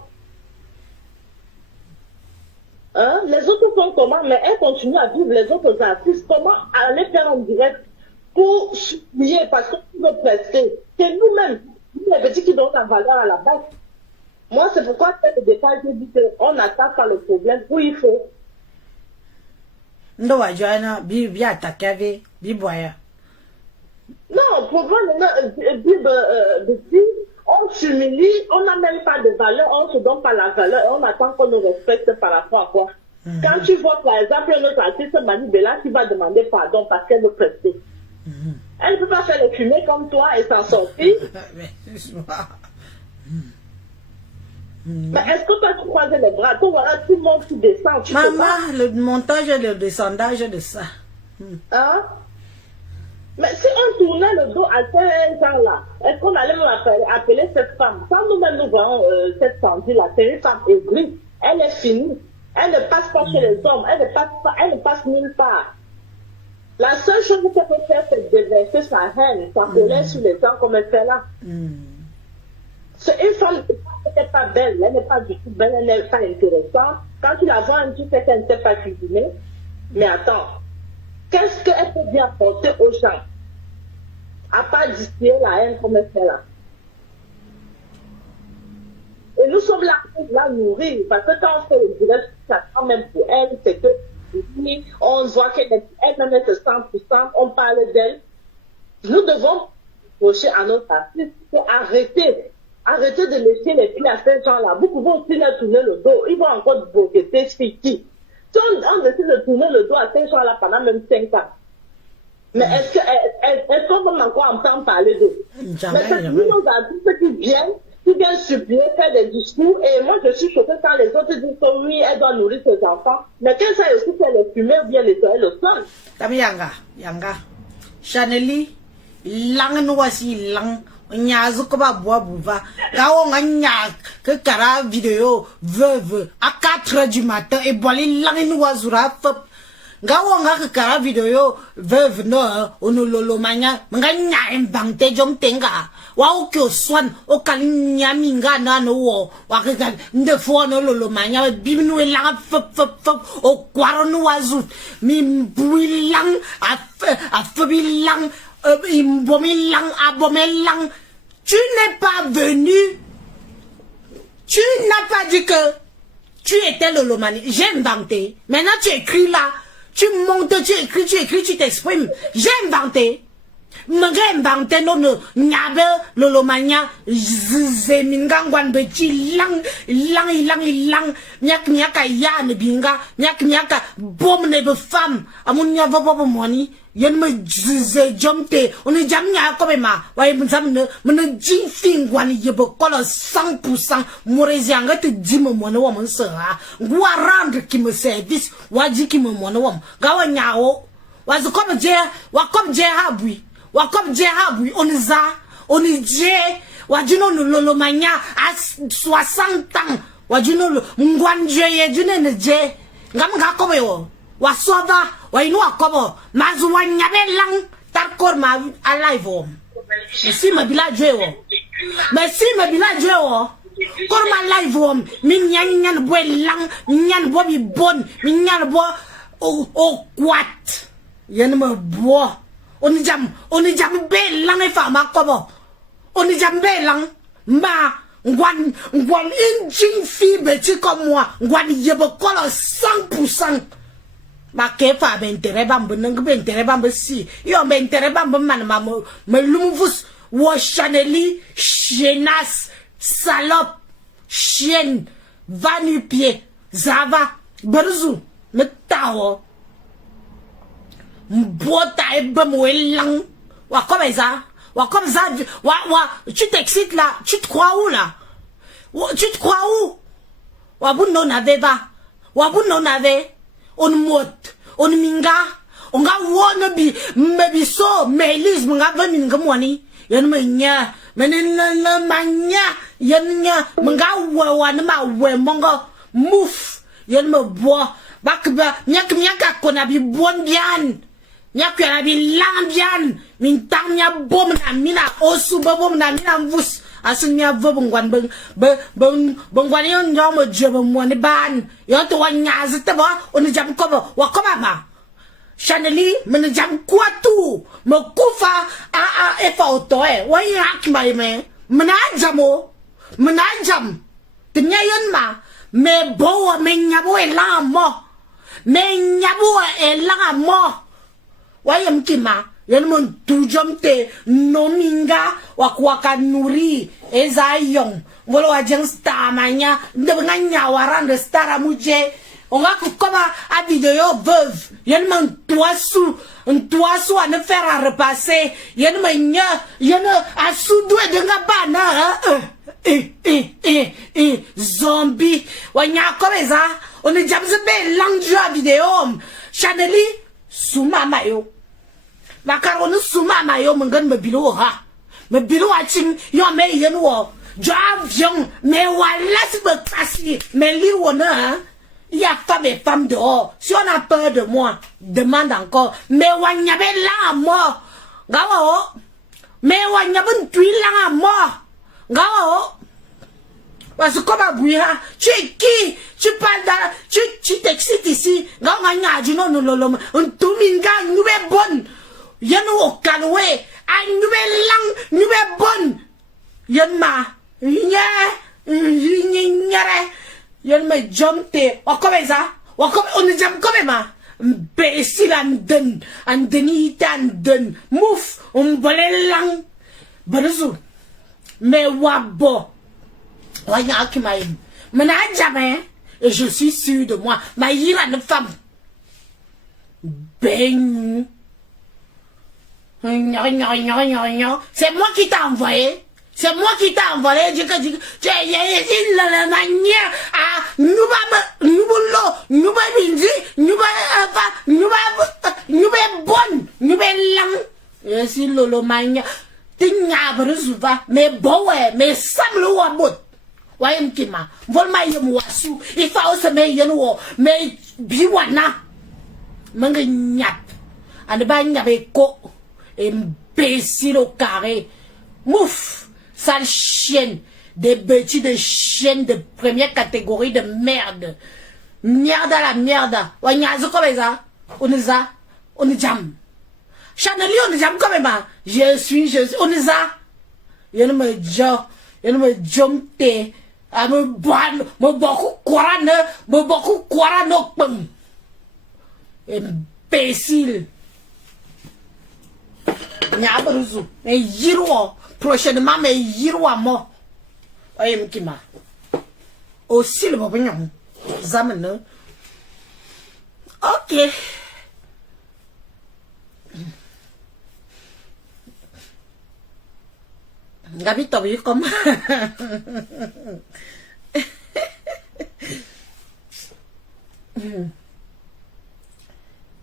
Hein? Les autres font comment? Mais elles continuent à vivre les autres artistes. Comment aller faire en direct pour supplier parce qu'on veut prester? C'est nous-mêmes, nous les petits qui donnent la valeur à la base. Moi, c'est pourquoi dès le départ, j'ai dit qu'on n'attaque pas le problème où il faut. Ndo wa joana bi attaquer avec bi boya. Non, le problème, depuis, on s'humilie, on n'a même pas de valeur, on ne se donne pas la valeur et on attend qu'on nous respecte par rapport à quoi. Quand tu vois, par exemple, notre artiste Manibela qui va demander pardon parce qu'elle veut prester. Elle ne peut pas faire le fumer comme toi et s'en sortir. Mais est-ce que toi tu croises les bras? Toi, voilà, tout le monde qui descend. Tu peux Maman, pas. le montage et le descendage de ça. Hein? Mais si on tournait le dos à ces gens-là, est-ce qu'on allait même appeler cette femme? Quand nous-mêmes nous voyons cette Sandy-là, c'est une femme aigrie. Elle est finie. Elle ne passe pas chez les hommes. Elle ne passe nulle part. La seule chose qu'elle peut faire, c'est déverser sa haine, sa colère sur les gens comme elle fait là. C'est une femme qui n'est pas belle, elle n'est pas du tout belle, elle n'est pas intéressante. Quand tu la vois, tu sais qu'elle ne sait pas cuisiner. Mais attends, qu'est-ce qu'elle peut bien apporter aux gens? À part distiller la haine comme elle fait là. Et nous sommes là pour la nourrir, parce que quand on fait le direct, ça quand même pour elle, c'est que on voit qu'elle-même elle se sent puissante, on parle d'elle. Nous devons approcher à notre artiste pour arrêter de laisser les pieds à ces gens-là. Vous pouvez aussi leur tourner le dos. Ils vont encore boqueter Fiki. Si on décide de tourner le dos à ces gens-là pendant même 5 ans, mais est-ce qu'on va encore entendre parler d'eux? Mais c'est nos artistes qui viennent supplier, faire des discours, et moi je suis choquée quand les autres disent que oui, elle doit nourrir ses enfants, mais qu'elle sait aussi faire les fumer ou bien nettoyer le sol. Tapi yanga. Chaneli, lang no wasi lang. Nyazu ko ba boa bouva. Gawo nga nya que kara vidéo veuve à 4h du matin et boili lang no wazura fop. Gawo nga que kara vidéo veuve no onololo manya nga nya embangte jom tenga. Wa o ke swan o kalinya minga na no wo wa ke kan nde fo no lolo manya bibinu lang fop o kwaro no wazut mi builang a fobilang imbomilang abomelang. Tu n'es pas venu. Tu n'as pas dit que tu étais le Lomani. J'ai inventé. Maintenant tu écris là. Tu montes, tu écris, tu t'exprimes. J'ai inventé. J'ai inventé non nyabe le Lomania. Zemingangwan beti lang nyak ya ne binga nyak bom ne be femme. Amunya vobo moni. Yen me zize jomte on est jamais à comme ma ouais me jin fin gwani yebo kolo 100% morezi anga te di me mo no mo sera gwa rendre qui me service waji qui me mo no gawa nyao wazi comme je habui on je wajino no lolo manya à 60 ans wajino ngwanje ye jine ne je ngam ga comme yo wasova wa inu akobo mazuwa nyabe lang takor ma alive o si ma bila jwewo kor ma live o mi nyan bo lang nyan bo bi bon mi nyan bo o kwat yen ma bo oni jam be lang e fa ma kobo oni jam be lang ma ngwan injin fi beti comme moi ngwan yebo kolo 100%. Ma kefa ben terebam ben terebam si yo ben terebam man me lumvus wo chaneli chenas salope chienne va nu pied zava berzu me tawo Mbota et bemouelang. Wa comme ça. Wa comme ça. Tu t'excites là. Tu te crois où là? Tu te crois où? Wa bu non ave ba. Wa bu non ave. On mot. On minga. On ga wona bi. Mebiso. Melis. Mga ba minga mwani. Yan me nya. Menen la manya. Yan nya. Mga wa na ma we mongo. Mouf. Yan me bois. Bakba. Nyaka kona bi bon bian. Nyaka na bi lang bian. Min tang nya bom na mina. Osu bom na mina mvus. Asun nya bom gwan bong gwan yon yo mo jobo mo ni ban. Yo to wan nya zete ba. On jam ko ba. Wa ko ba. Chaneli men jam kwa tu. Mo kufa a e fa oto e. Wa yak mai me. Mena jamo. Mena jam. Tnya yon ma. Me bo me nyabo e la mo. Me nyabo e la mo. Wayem kima yen mon tujom te nominga wakwaka nuri ezayong wolo wajeng stamanya ndebanga warande stara muje onga kukoma a video veuve yen mon toisu à ne faire à repasser yen manya yen a soudou de ngabana zombie wanya komeza on est jamze be langju a video chaneli suma mayo makaronu suma mayo mungan mebilo ha mebilo achim yo me yen wo jo avion me wala se be kasi me li wona il y a femme dehors si on a peur de moi demande encore me wanya be la mort gawo me wanya bun tui la mort gawo parce que comme Bouya, tu es qui? Tu parles tu t'excites ici. Non, non, un tuminga, nous est bonne. Yannou au canoué, un nouvel lang, nous est bonne. Yanma, yanma jomte, ou comme ça, ou comme on est jam comme ma. Bécile en deni den, mouf, on volait lang. Bonjour, mais wabo. Et je suis sûr de moi. Ma ira une femme. Ben. C'est moi qui t'ai envoyé. C'est moi qui t'ai envoyé. Tu es la manière à nous bonne. Nous lang. Et si lolo mania. Tinga brusuva. Mais bon, mais sam le wabot. Wayem kima volma yem wasu ifa oseme yenwo me biwana manga nyap ande ba nyabe ko imbécile au carré mouf sale chienne des bêtis de chienne de première catégorie de merde merde à la merde wanyazo comme ça on est jam chaneli on est jam comme ça je suis on est ça yen me jomte a me beaucoup no pum imbécile nyabaruzu mais yiro prochainement mais yiro à mort ayem kima aussi le babignon zamene ok Gabi t'as vu comme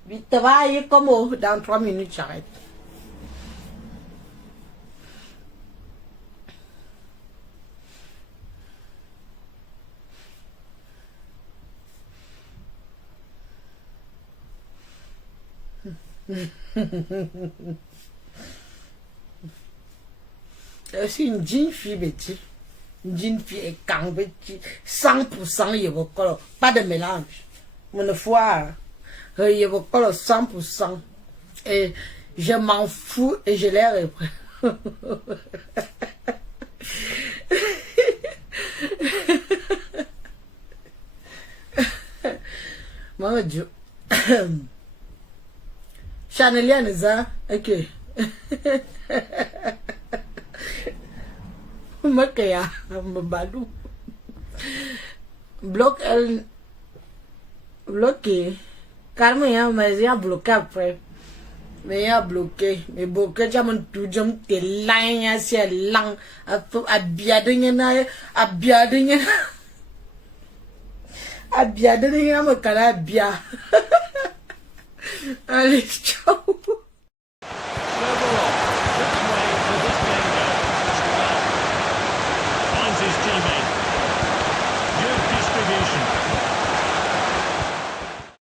vite va y comme dans 3 minutes j'arrête. C'est une jeune fille, Betty. Une jeune fille est quand Betty. 100% Yevokolo. Pas de mélange. Mon foi, Yevokolo 100%. Et je m'en fous et je l'ai repris. Mon Dieu. Chanelian, ça? Ok. Makaya mabalu bloque elle bloqué calme ya mais ya bloqué après Mais il a bloqué. Mais bloqué, j'ai mon tout, j'ai t'es lang, c'est lang. A bien de a bien, me cala bien. Allez, ciao.